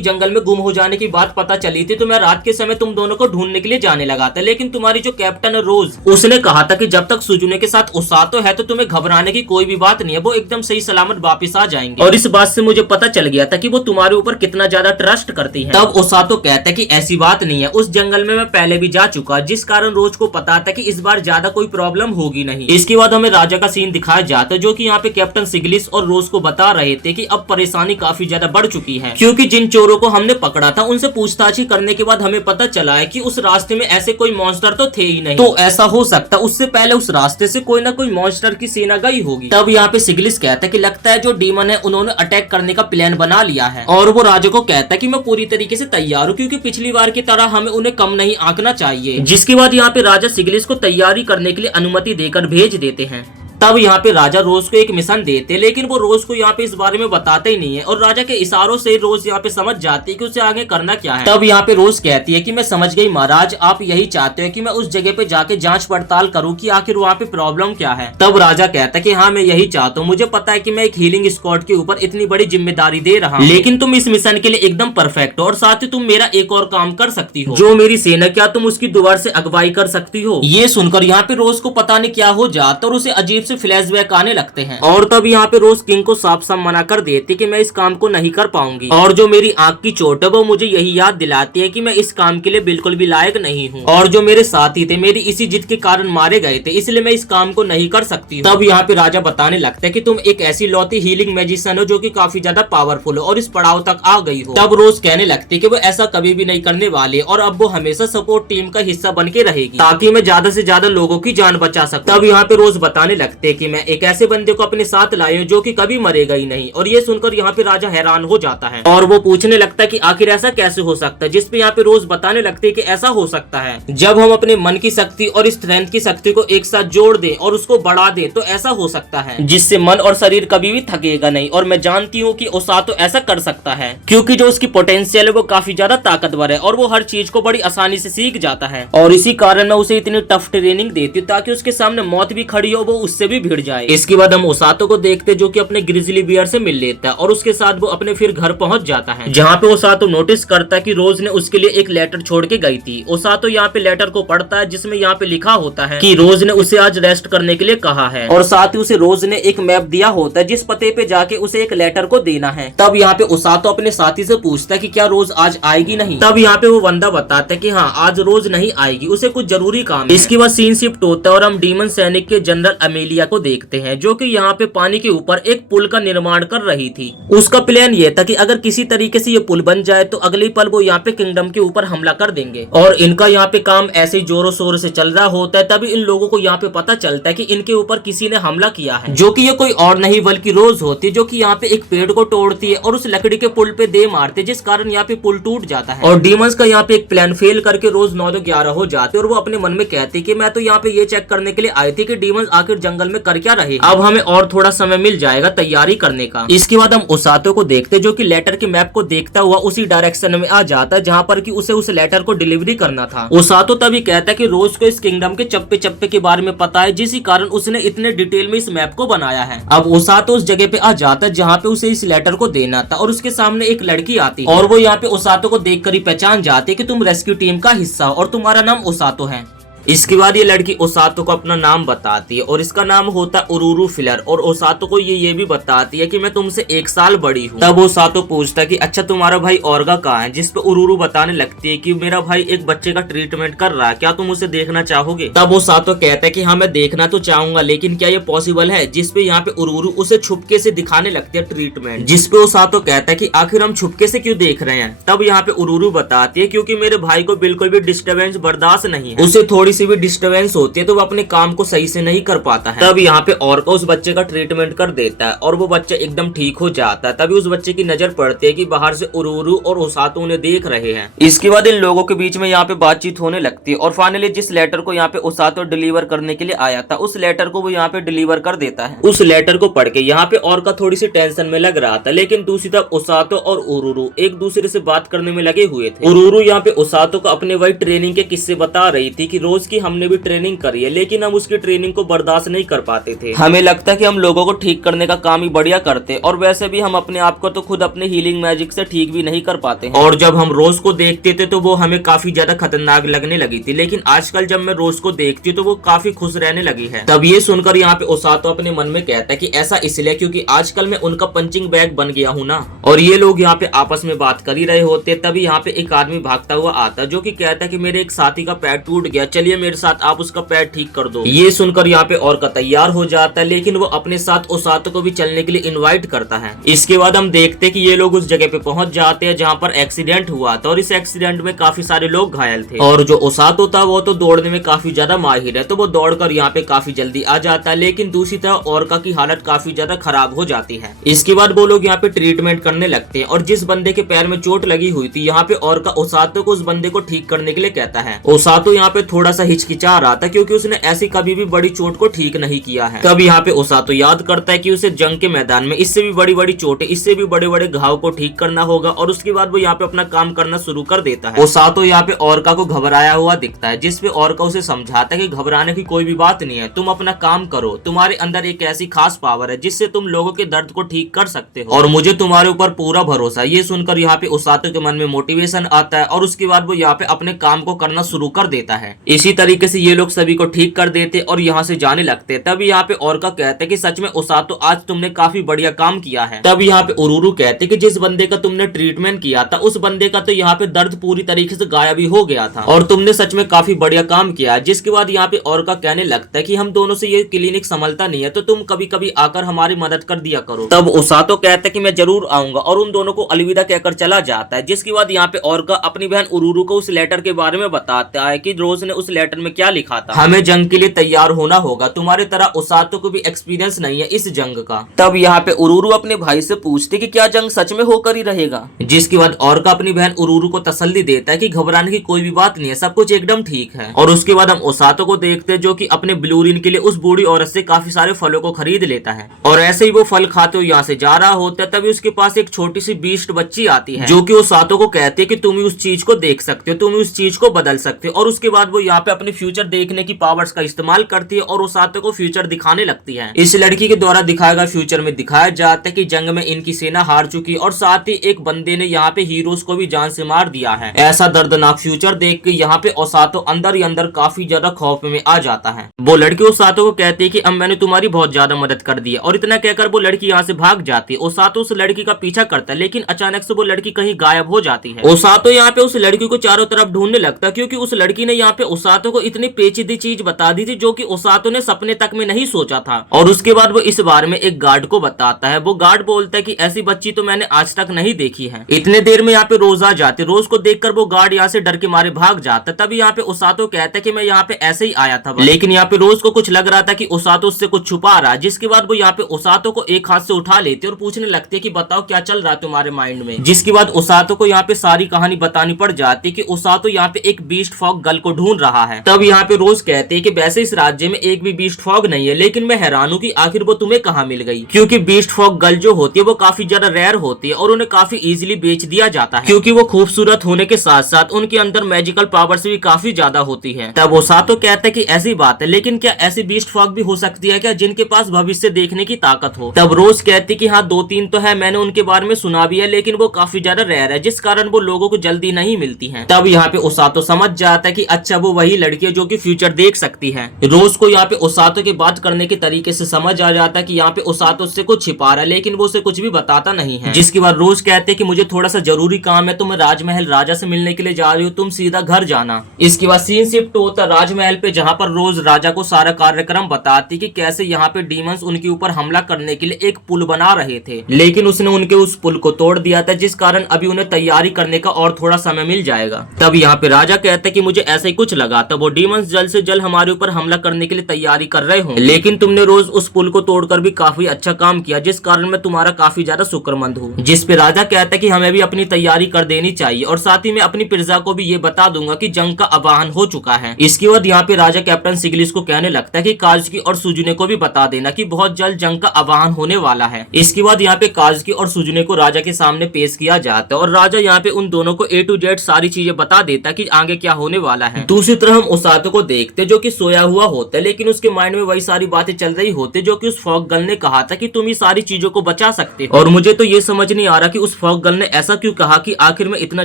जंगल में गुम हो जाने की बात पता चली थी तो मैं रात के समय तुम दोनों को ढूंढने के लिए जाने लगा था, लेकिन तुम्हारी जो कैप्टन है रोज, उसने कहा था कि जब तक सुजुने के साथ ओसातो है तो तुम्हें घबराने की कोई भी बात नहीं है, वो एकदम सही सलामत वापस आ जाएंगे। और इस बात से मुझे पता चल गया था कि वो तुम्हारे ऊपर कितना ज्यादा ट्रस्ट करती है। तब ओसातो कहता है कि ऐसी बात नहीं है, उस जंगल में मैं पहले भी जा चुका, जिस कारण रोज को पता था कि इस बार ज्यादा कोई प्रॉब्लम होगी नहीं। इसके बाद हमें राजा का सीन दिखाया जाता है, जो कि यहाँ पे कैप्टन सिग्लिस और रोज को बता रहे थे कि अब परेशानी काफी ज्यादा बढ़ चुकी है, क्योंकि जिन चोरों को हमने पकड़ा था उनसे पूछताछ करने के बाद हमें पता चला है कि उस रास्ते में ऐसे कोई मॉन्स्टर तो थे ही नहीं। तो ऐसा हो सकता उससे पहले उस रास्ते से कोई ना कोई मॉन्स्टर की सेना गई होगी। तब यहाँ पे सिग्लिस कहता है कि लगता है जो डीमन है उन्होंने अटैक करने का प्लान बना लिया है, और वो राजा को कहता है कि मैं पूरी तरीके से तैयार हूँ, क्योंकि पिछली बार की तरह हमें उन्हें कम नहीं आंकना चाहिए। जिसके बाद यहाँ पे राजा सिग्लिस को तैयारी करने के लिए अनुमति देकर भेज देते हैं। तब यहाँ पे राजा रोज को एक मिशन देते, लेकिन वो रोज को यहाँ पे इस बारे में बताते ही नहीं है, और राजा के इशारों से रोज यहाँ पे समझ जाती है कि उसे आगे करना क्या है। तब यहाँ पे रोज कहती है कि मैं समझ गई महाराज, आप यही चाहते हो कि मैं उस जगह पे जाके जांच पड़ताल करूँ कि आखिर वहाँ पे प्रॉब्लम क्या है। तब राजा कहता है कि हाँ मैं यही चाहता हूँ, मुझे पता है कि मैं एक हीलिंग स्क्वाड के ऊपर इतनी बड़ी जिम्मेदारी दे रहा हूँ, लेकिन तुम इस मिशन के लिए एकदम परफेक्ट हो, और साथ ही तुम मेरा एक और काम कर सकती हो, जो मेरी सेना, क्या तुम उसकी दोबारा से अगुवाई कर सकती हो। ये सुनकर यहाँ पे रोज को पता नहीं क्या हो जाता और उसे अजीब से फ्लैशबैक आने लगते हैं, और तब यहाँ पे रोज किंग को साफ साफ मना कर देती कि मैं इस काम को नहीं कर पाऊंगी, और जो मेरी आंख की चोट है वो मुझे यही याद दिलाती है कि मैं इस काम के लिए बिल्कुल भी लायक नहीं हूँ, और जो मेरे साथी थे मेरी इसी जिद के कारण मारे गए थे, इसलिए मैं इस काम को नहीं कर सकती। तब यहाँ पे राजा बताने लगता है कि तुम एक ऐसी लौती हीलिंग मैजिशियन हो जो कि काफी ज्यादा पावरफुल हो और इस पड़ाव तक आ गई हो। तब रोज कहने लगती है कि वो ऐसा कभी भी नहीं करने वाले, और अब वो हमेशा सपोर्ट टीम का हिस्सा बन के रहेगी, ताकि मैं ज्यादा से ज्यादा लोगों की जान बचा सकूं। तब यहाँ पे रोज बताने लगते है कि मैं एक ऐसे बंदे को अपने साथ लाए हूं जो कि कभी मरेगा ही नहीं, और ये सुनकर यहाँ पे राजा हैरान हो जाता है, और वो पूछने लगता है कि आखिर ऐसा कैसे हो सकता है, जिसपे यहाँ पे रोज बताने लगते है कि ऐसा हो सकता है जब हम अपने मन की शक्ति और स्ट्रेंथ की शक्ति को एक साथ जोड़ दें और उसको बढ़ा दें, तो ऐसा हो सकता है जिससे मन और शरीर कभी भी थकेगा नहीं, और मैं जानती हूँ कि ओसातो ऐसा कर सकता है, क्योंकि जो उसकी पोटेंशियल है वो काफी ज्यादा ताकतवर है और वो हर चीज को बड़ी आसानी से सीख जाता है, और इसी कारण मैं उसे इतनी टफ ट्रेनिंग देती हूँ ताकि उसके सामने मौत भी खड़ी हो वो उससे भी भिड़ जाए। इसके बाद हम ओसातो को देखते जो कि अपने ग्रिजली बियर से मिल लेता है, और उसके साथ वो अपने फिर घर पहुंच जाता है, जहाँ पे ओसातो नोटिस करता है कि रोज ने उसके लिए एक लेटर छोड़ के गई थी। ओसातो यहाँ पे लेटर को पढ़ता है, जिसमें यहाँ पे लिखा होता है कि रोज ने उसे आज रेस्ट करने के लिए कहा है, और साथ ही उसे रोज ने एक मैप दिया होता है जिस पते पे जाके उसे एक लेटर को देना है। तब यहाँ पे ओसातो अपने साथी से पूछता है कि क्या रोज आज आएगी नहीं। तब यहाँ पे वो बंदा बताता है कि हाँ आज रोज नहीं आएगी, उसे कुछ जरूरी काम है। इसके बाद सीन शिफ्ट होता है और हम डीमन सैनिक के जनरल अमेलिया को देखते हैं, जो कि यहाँ पे पानी के ऊपर एक पुल का निर्माण कर रही थी। उसका प्लान ये था कि अगर किसी तरीके से ये पुल बन जाए तो अगले पल वो यहाँ पे किंगडम के ऊपर हमला कर देंगे, और इनका यहाँ पे काम ऐसे ही जोरों शोरों से चल रहा होता है। तभी इन लोगों को यहाँ पे पता चलता है कि इनके ऊपर किसी ने हमला किया है, जो कि ये कोई और नहीं बल्कि रोज होती है, जो कि यहाँ पे एक पेड़ को तोड़ती है और उस लकड़ी के पुल पे दे मारते, जिस कारण यहाँ पे पुल टूट जाता है, और डीमंस का यहाँ पे एक प्लान फेल करके रोज 9-11 हो जाते, और वो अपने मन में कहती कि मैं तो यहाँ पे ये चेक करने के लिए आई थी कि डीमंस आखिर जंगल में कर क्या रहे, अब हमें और थोड़ा समय मिल जाएगा तैयारी करने का। इसके बाद हम ओसातो को देखते जो कि लेटर के मैप को देखता हुआ उसी डायरेक्शन में आ जाता है जहाँ पर कि उसे उस लेटर को डिलीवरी करना था। ओसातो तभी कहता है कि रोज को इस किंगडम के चप्पे चप्पे के बारे में पता है, जिस कारण उसने इतने डिटेल में इस मैप को बनाया है। अब ओसातो उस जगह पे आ जाता है जहाँ पे उसे इस लेटर को देना था, और उसके सामने एक लड़की आती है, और वो यहाँ पे ओसातो को देखकर ही पहचान जाती है कि तुम रेस्क्यू टीम का हिस्सा हो और तुम्हारा नाम ओसातो है। इसके बाद ये लड़की ओसातो को अपना नाम बताती है और इसका नाम होता है उरुरु फिलर, और ओसातो को ये भी बताती है कि मैं तुमसे 1 साल बड़ी हूँ। तब ओसातो पूछता है कि अच्छा तुम्हारा भाई ओर्गा कहाँ है, जिस पे उरुरु बताने लगती है कि मेरा भाई एक बच्चे का ट्रीटमेंट कर रहा है, क्या तुम उसे देखना चाहोगे। तब ओसातो कहता है कि हाँ मैं देखना तो चाहूंगा, लेकिन क्या ये पॉसिबल है। जिस पे यहाँ पे उरुरु उसे छुपके से दिखाने लगती है ट्रीटमेंट, जिस पे ओसातो कहता है कि आखिर हम छुपके से क्यों देख रहे हैं। तब यहाँ पे उरुरु बताती है क्योंकि मेरे भाई को बिल्कुल भी डिस्टर्बेंस बर्दाश्त नहीं है, उसे थोड़ी सी भी डिस्टर्बेंस होती है तो वो अपने काम को सही से नहीं कर पाता है। तब यहाँ पे ओर्गा उस बच्चे का ट्रीटमेंट कर देता है और वो बच्चा एकदम ठीक हो जाता है। तभी उस बच्चे की नजर पड़ती है कि बाहर से उरुरु और ओसातो उन्हें देख रहे हैं। इसके बाद इन लोगों के बीच में यहाँ पे बातचीत होने लगती है और फाइनली जिस लेटर को यहाँ पे ओसातो डिलीवर करने के लिए आया था उस लेटर को वो यहाँ पे डिलीवर कर देता है। उस लेटर को पढ़ के यहाँ पे ओर्गा थोड़ी सी टेंशन में लग रहा था, लेकिन दूसरी तरफ ओसातो और उरुरु एक दूसरे से बात करने में लगे हुए थे। उरुरु यहाँ पे ओसातो को अपने वही ट्रेनिंग के किस्से बता रही थी कि रोज की हमने भी ट्रेनिंग करी है, लेकिन हम उसकी ट्रेनिंग को बर्दाश्त नहीं कर पाते थे। हमें लगता है कि हम लोगों को ठीक करने का काम ही बढ़िया करते, और वैसे भी हम अपने आप को तो खुद अपने हीलिंग मैजिक से ठीक भी नहीं कर पाते। और जब हम रोज को देखते थे तो वो हमें काफी ज्यादा खतरनाक लगने लगी थी, लेकिन आजकल जब मैं रोज को देखती हूँ तो वो काफी खुश रहने लगी है। तब ये सुनकर यहाँ पे ओसातो अपने मन में कहता है कि ऐसा इसलिए क्योंकि आजकल मैं उनका पंचिंग बैग बन गया हूँ ना। और ये लोग यहाँ पे आपस में बात कर ही रहे होते, तभी यहाँ पे एक आदमी भागता हुआ आता जो कि कहता है कि मेरे एक साथी का पैर टूट गया, चलिए मेरे साथ आप उसका पैर ठीक कर दो। ये सुनकर यहाँ पे ओर्गा तैयार हो जाता है, लेकिन वो अपने साथ ओसातो को भी चलने के लिए इनवाइट करता है। इसके बाद हम देखते हैं कि ये लोग उस जगह पे पहुंच जाते हैं जहाँ पर एक्सीडेंट हुआ था, और इस एक्सीडेंट में काफी सारे लोग घायल थे। और जो ओसातो था वो तो दौड़ने में काफी ज्यादा माहिर है, तो वो दौड़कर यहाँ पे काफी जल्दी आ जाता है, लेकिन दूसरी तरफ ओर्गा की हालत काफी ज्यादा खराब हो जाती है। इसके बाद वो लोग यहाँ पे ट्रीटमेंट करने लगते हैं, और जिस बंदे के पैर में चोट लगी हुई थी यहाँ पे ओर्गा ओसातो को उस बंदे को ठीक करने के लिए कहता है। ओसातो यहाँ पे थोड़ा सा हिचकिचा रहा था क्योंकि उसने ऐसी कभी भी बड़ी चोट को ठीक नहीं किया है। तब यहाँ पे ओसातो याद करता है कि उसे जंग के मैदान में इससे भी बड़ी बड़ी चोटें, इससे भी बड़े बड़े घाव को ठीक करना होगा, और उसके बाद वो यहाँ पे अपना काम करना शुरू कर देता है। ओसातो यहाँ पे ओर्गा को घबराया हुआ दिखता है, जिसपे ओर्गा उसे समझाता है कि घबराने की कोई भी बात नहीं है, तुम अपना काम करो, तुम्हारे अंदर एक ऐसी खास पावर है जिससे तुम लोगों के दर्द को ठीक कर सकते हो, और मुझे तुम्हारे ऊपर पूरा भरोसा है। ये सुनकर यहाँ पे ओसातो के मन में मोटिवेशन आता है, और उसके बाद वो यहाँ पे अपने काम को करना शुरू कर देता है। इसी तरीके से ये लोग सभी को ठीक कर देते और यहाँ से जाने लगते। तब यहाँ पे ओर्गा कहते कि सच में ओसातो आज तुमने काफी बढ़िया काम किया है। तब यहाँ पे उरुरु कहते कि जिस बंदे का तुमने ट्रीटमेंट किया था उस बंदे का तो यहाँ पे दर्द पूरी तरीके से गायब ही हो गया था, और तुमने सच में काफी बढ़िया काम किया। जिसके बाद यहाँ पे ओर्गा कहने लगता है कि हम दोनों से ये क्लिनिक संभलता नहीं है, तो तुम कभी कभी आकर हमारी मदद कर दिया करो। तब ओसातो कहता है कि मैं जरूर आऊंगा, और उन दोनों को अलविदा कहकर चला जाता है। जिसके बाद यहाँ पे ओर्गा अपनी बहन उरुरु को उस लेटर के बारे में बताता है कि रोज ने उस लेटर में क्या लिखा था, हमें जंग के लिए तैयार होना होगा, तुम्हारी तरह ओसातो को भी एक्सपीरियंस नहीं है इस जंग का। तब यहाँ पे उरुरु अपने भाई से पूछते कि क्या जंग सच में होकर ही रहेगा। जिसके बाद ओर्गा अपनी बहन उरुरु को तसल्ली देता है कि घबराने की कोई भी बात नहीं है, सब कुछ एकदम ठीक है। और उसके बाद हम ओसातो को देखते हैं जो कि अपने ब्लूरिन के लिए उस बूढ़ी औरत से काफी सारे फलों को खरीद लेता है, और ऐसे ही वो फल खाते हुए यहाँ से जा रहा होता है। तभी उसके पास एक छोटी सी बीस्ट बच्ची आती है जो कि ओसातो को कहती है कि तुम ही उस चीज को देख सकते हो, तुम ही उस चीज को बदल सकते हो। और उसके बाद वो यहाँ पे अपने फ्यूचर देखने की पावर्स का इस्तेमाल करती है और ओसातो को फ्यूचर दिखाने लगती है। इस लड़की के द्वारा दिखाया गया फ्यूचर में दिखाया जाता है कि जंग में इनकी सेना हार चुकी, और साथ ही एक बंदे ने यहाँ पे हीरोज को भी जान से मार दिया है। ऐसा दर्दनाक फ्यूचर देख के यहाँ पे ओसातो अंदर ही अंदर काफी ज्यादा खौफ में आ जाता है। वो लड़की ओसातो को कहती है कि अब मैंने तुम्हारी बहुत ज्यादा मदद कर दी है, और इतना कहकर वो लड़की यहाँ से भाग जाती है। ओसातो उस लड़की का पीछा करता है, लेकिन अचानक से वो लड़की कहीं गायब हो जाती है। ओसातो यहाँ पे उस लड़की को चारों तरफ ढूंढने लगता है, क्योंकि उस लड़की ने यहाँ पे ओसातो को इतनी पेचीदी चीज बता दी थी जो कि ओसातो ने सपने तक में नहीं सोचा था। और उसके बाद वो इस बारे में एक गार्ड को बताता है। वो गार्ड बोलता है कि ऐसी बच्ची तो मैंने आज तक नहीं देखी है। इतने देर में यहाँ पे रोज आ जाती, रोज को देखकर वो गार्ड यहाँ से डर के मारे भाग जाता। तभी यहाँ पे ओसातो कहता है कि मैं यहाँ पे ऐसे ही आया था, लेकिन यहाँ पे रोज को कुछ लग रहा था कि ओसातो उससे कुछ छुपा रहा है। जिसके बाद वो यहाँ पे ओसातो को एक हाथ से उठा लेते और पूछने लगते हैं कि बताओ क्या चल रहा है तुम्हारे माइंड में। जिसके बाद ओसातो को यहाँ पे सारी कहानी बतानी पड़ जाती कि ओसातो यहाँ पे एक बीस्ट फॉग गर्ल को ढूंढ रहा है। तब यहाँ पे रोज कहते हैं कि वैसे इस राज्य में एक भी बीस्ट फॉग नहीं है, लेकिन मैं हैरान हूँ कि आखिर वो तुम्हें कहाँ मिल गई, क्योंकि बीस्ट फॉग गर्ल जो होती है वो काफी ज्यादा रेयर होती है और उन्हें काफी इजीली बेच दिया जाता है, क्योंकि वो खूबसूरत होने के साथ साथ उनके अंदर मैजिकल पावर्स भी काफी ज्यादा होती है। तब ओसातो कहता है कि ऐसी बात है, लेकिन क्या ऐसी बीस्ट फॉग भी हो सकती है क्या जिनके पास भविष्य देखने की ताकत हो। तब रोज कहती कि हाँ 2-3 तो है, मैंने उनके बारे में सुना भी है, लेकिन वो काफी ज्यादा रेयर है, जिस कारण वो लोगों को जल्दी नहीं मिलती है। तब यहाँ पे ओसातो समझ जाता है कि अच्छा वो वही लड़की है जो कि फ्यूचर देख सकती है। रोज को यहाँ पे ओसातो की बात करने के तरीके से समझ आ जाता है कि यहाँ पे ओसातो उससे कुछ छिपा रहा है, लेकिन वो उसे कुछ भी बताता नहीं है। जिसके बाद रोज कहते हैं कि मुझे थोड़ा सा जरूरी काम है, तो मैं राजमहल राजा से मिलने के लिए जा रही हूँ, तुम सीधा घर जाना। इसके बाद सीन शिफ्ट होता है राजमहल पे, जहाँ पर रोज राजा को सारा कार्यक्रम बताती कि कैसे यहाँ पे डीमंस उनके ऊपर हमला करने के लिए एक पुल बना रहे थे, लेकिन उसने उनके उस पुल को तोड़ दिया था, जिस कारण अभी उन्हें तैयारी करने का और थोड़ा समय मिल जाएगा। तब यहाँ पे राजा कहते हैं कि मुझे ऐसा ही कुछ लगा था, वो डीमंस जल्द से जल्द हमारे ऊपर हमला करने के लिए तैयारी कर रहे हो, लेकिन तुमने रोज उस पुल को तोड़कर भी काफी अच्छा काम किया, जिस कारण मैं तुम्हारा काफी ज्यादा शुक्रमंद हूँ। जिस पे राजा कहता है कि हमें भी अपनी तैयारी कर देनी चाहिए, और साथ ही मैं अपनी प्रजा को भी ये बता दूंगा कि जंग का आह्वान हो चुका है। इसके बाद यहाँ पे राजा कैप्टन सिगलिस को कहने लगता है कि काजुकी और सुजुने को भी बता देना कि बहुत जल्द जंग का आह्वान होने वाला है। इसके बाद यहाँ पे काजुकी और सुजुने को राजा के सामने पेश किया जाता है, और राजा यहाँ पे उन दोनों को A to Z सारी चीजें बता देता है कि आगे क्या होने वाला है। दूसरी तरफ हम ओसातो को देखते जो कि सोया हुआ होता है, लेकिन उसके माइंड में वही सारी बातें चल रही होती जो कि उस फॉग गर्ल ने कहा था कि तुम ही सारी चीजों को बचा सकते हो। और मुझे तो ये समझ नहीं आ रहा कि उस फॉग गर्ल ने ऐसा क्यों कहा कि आखिर में इतना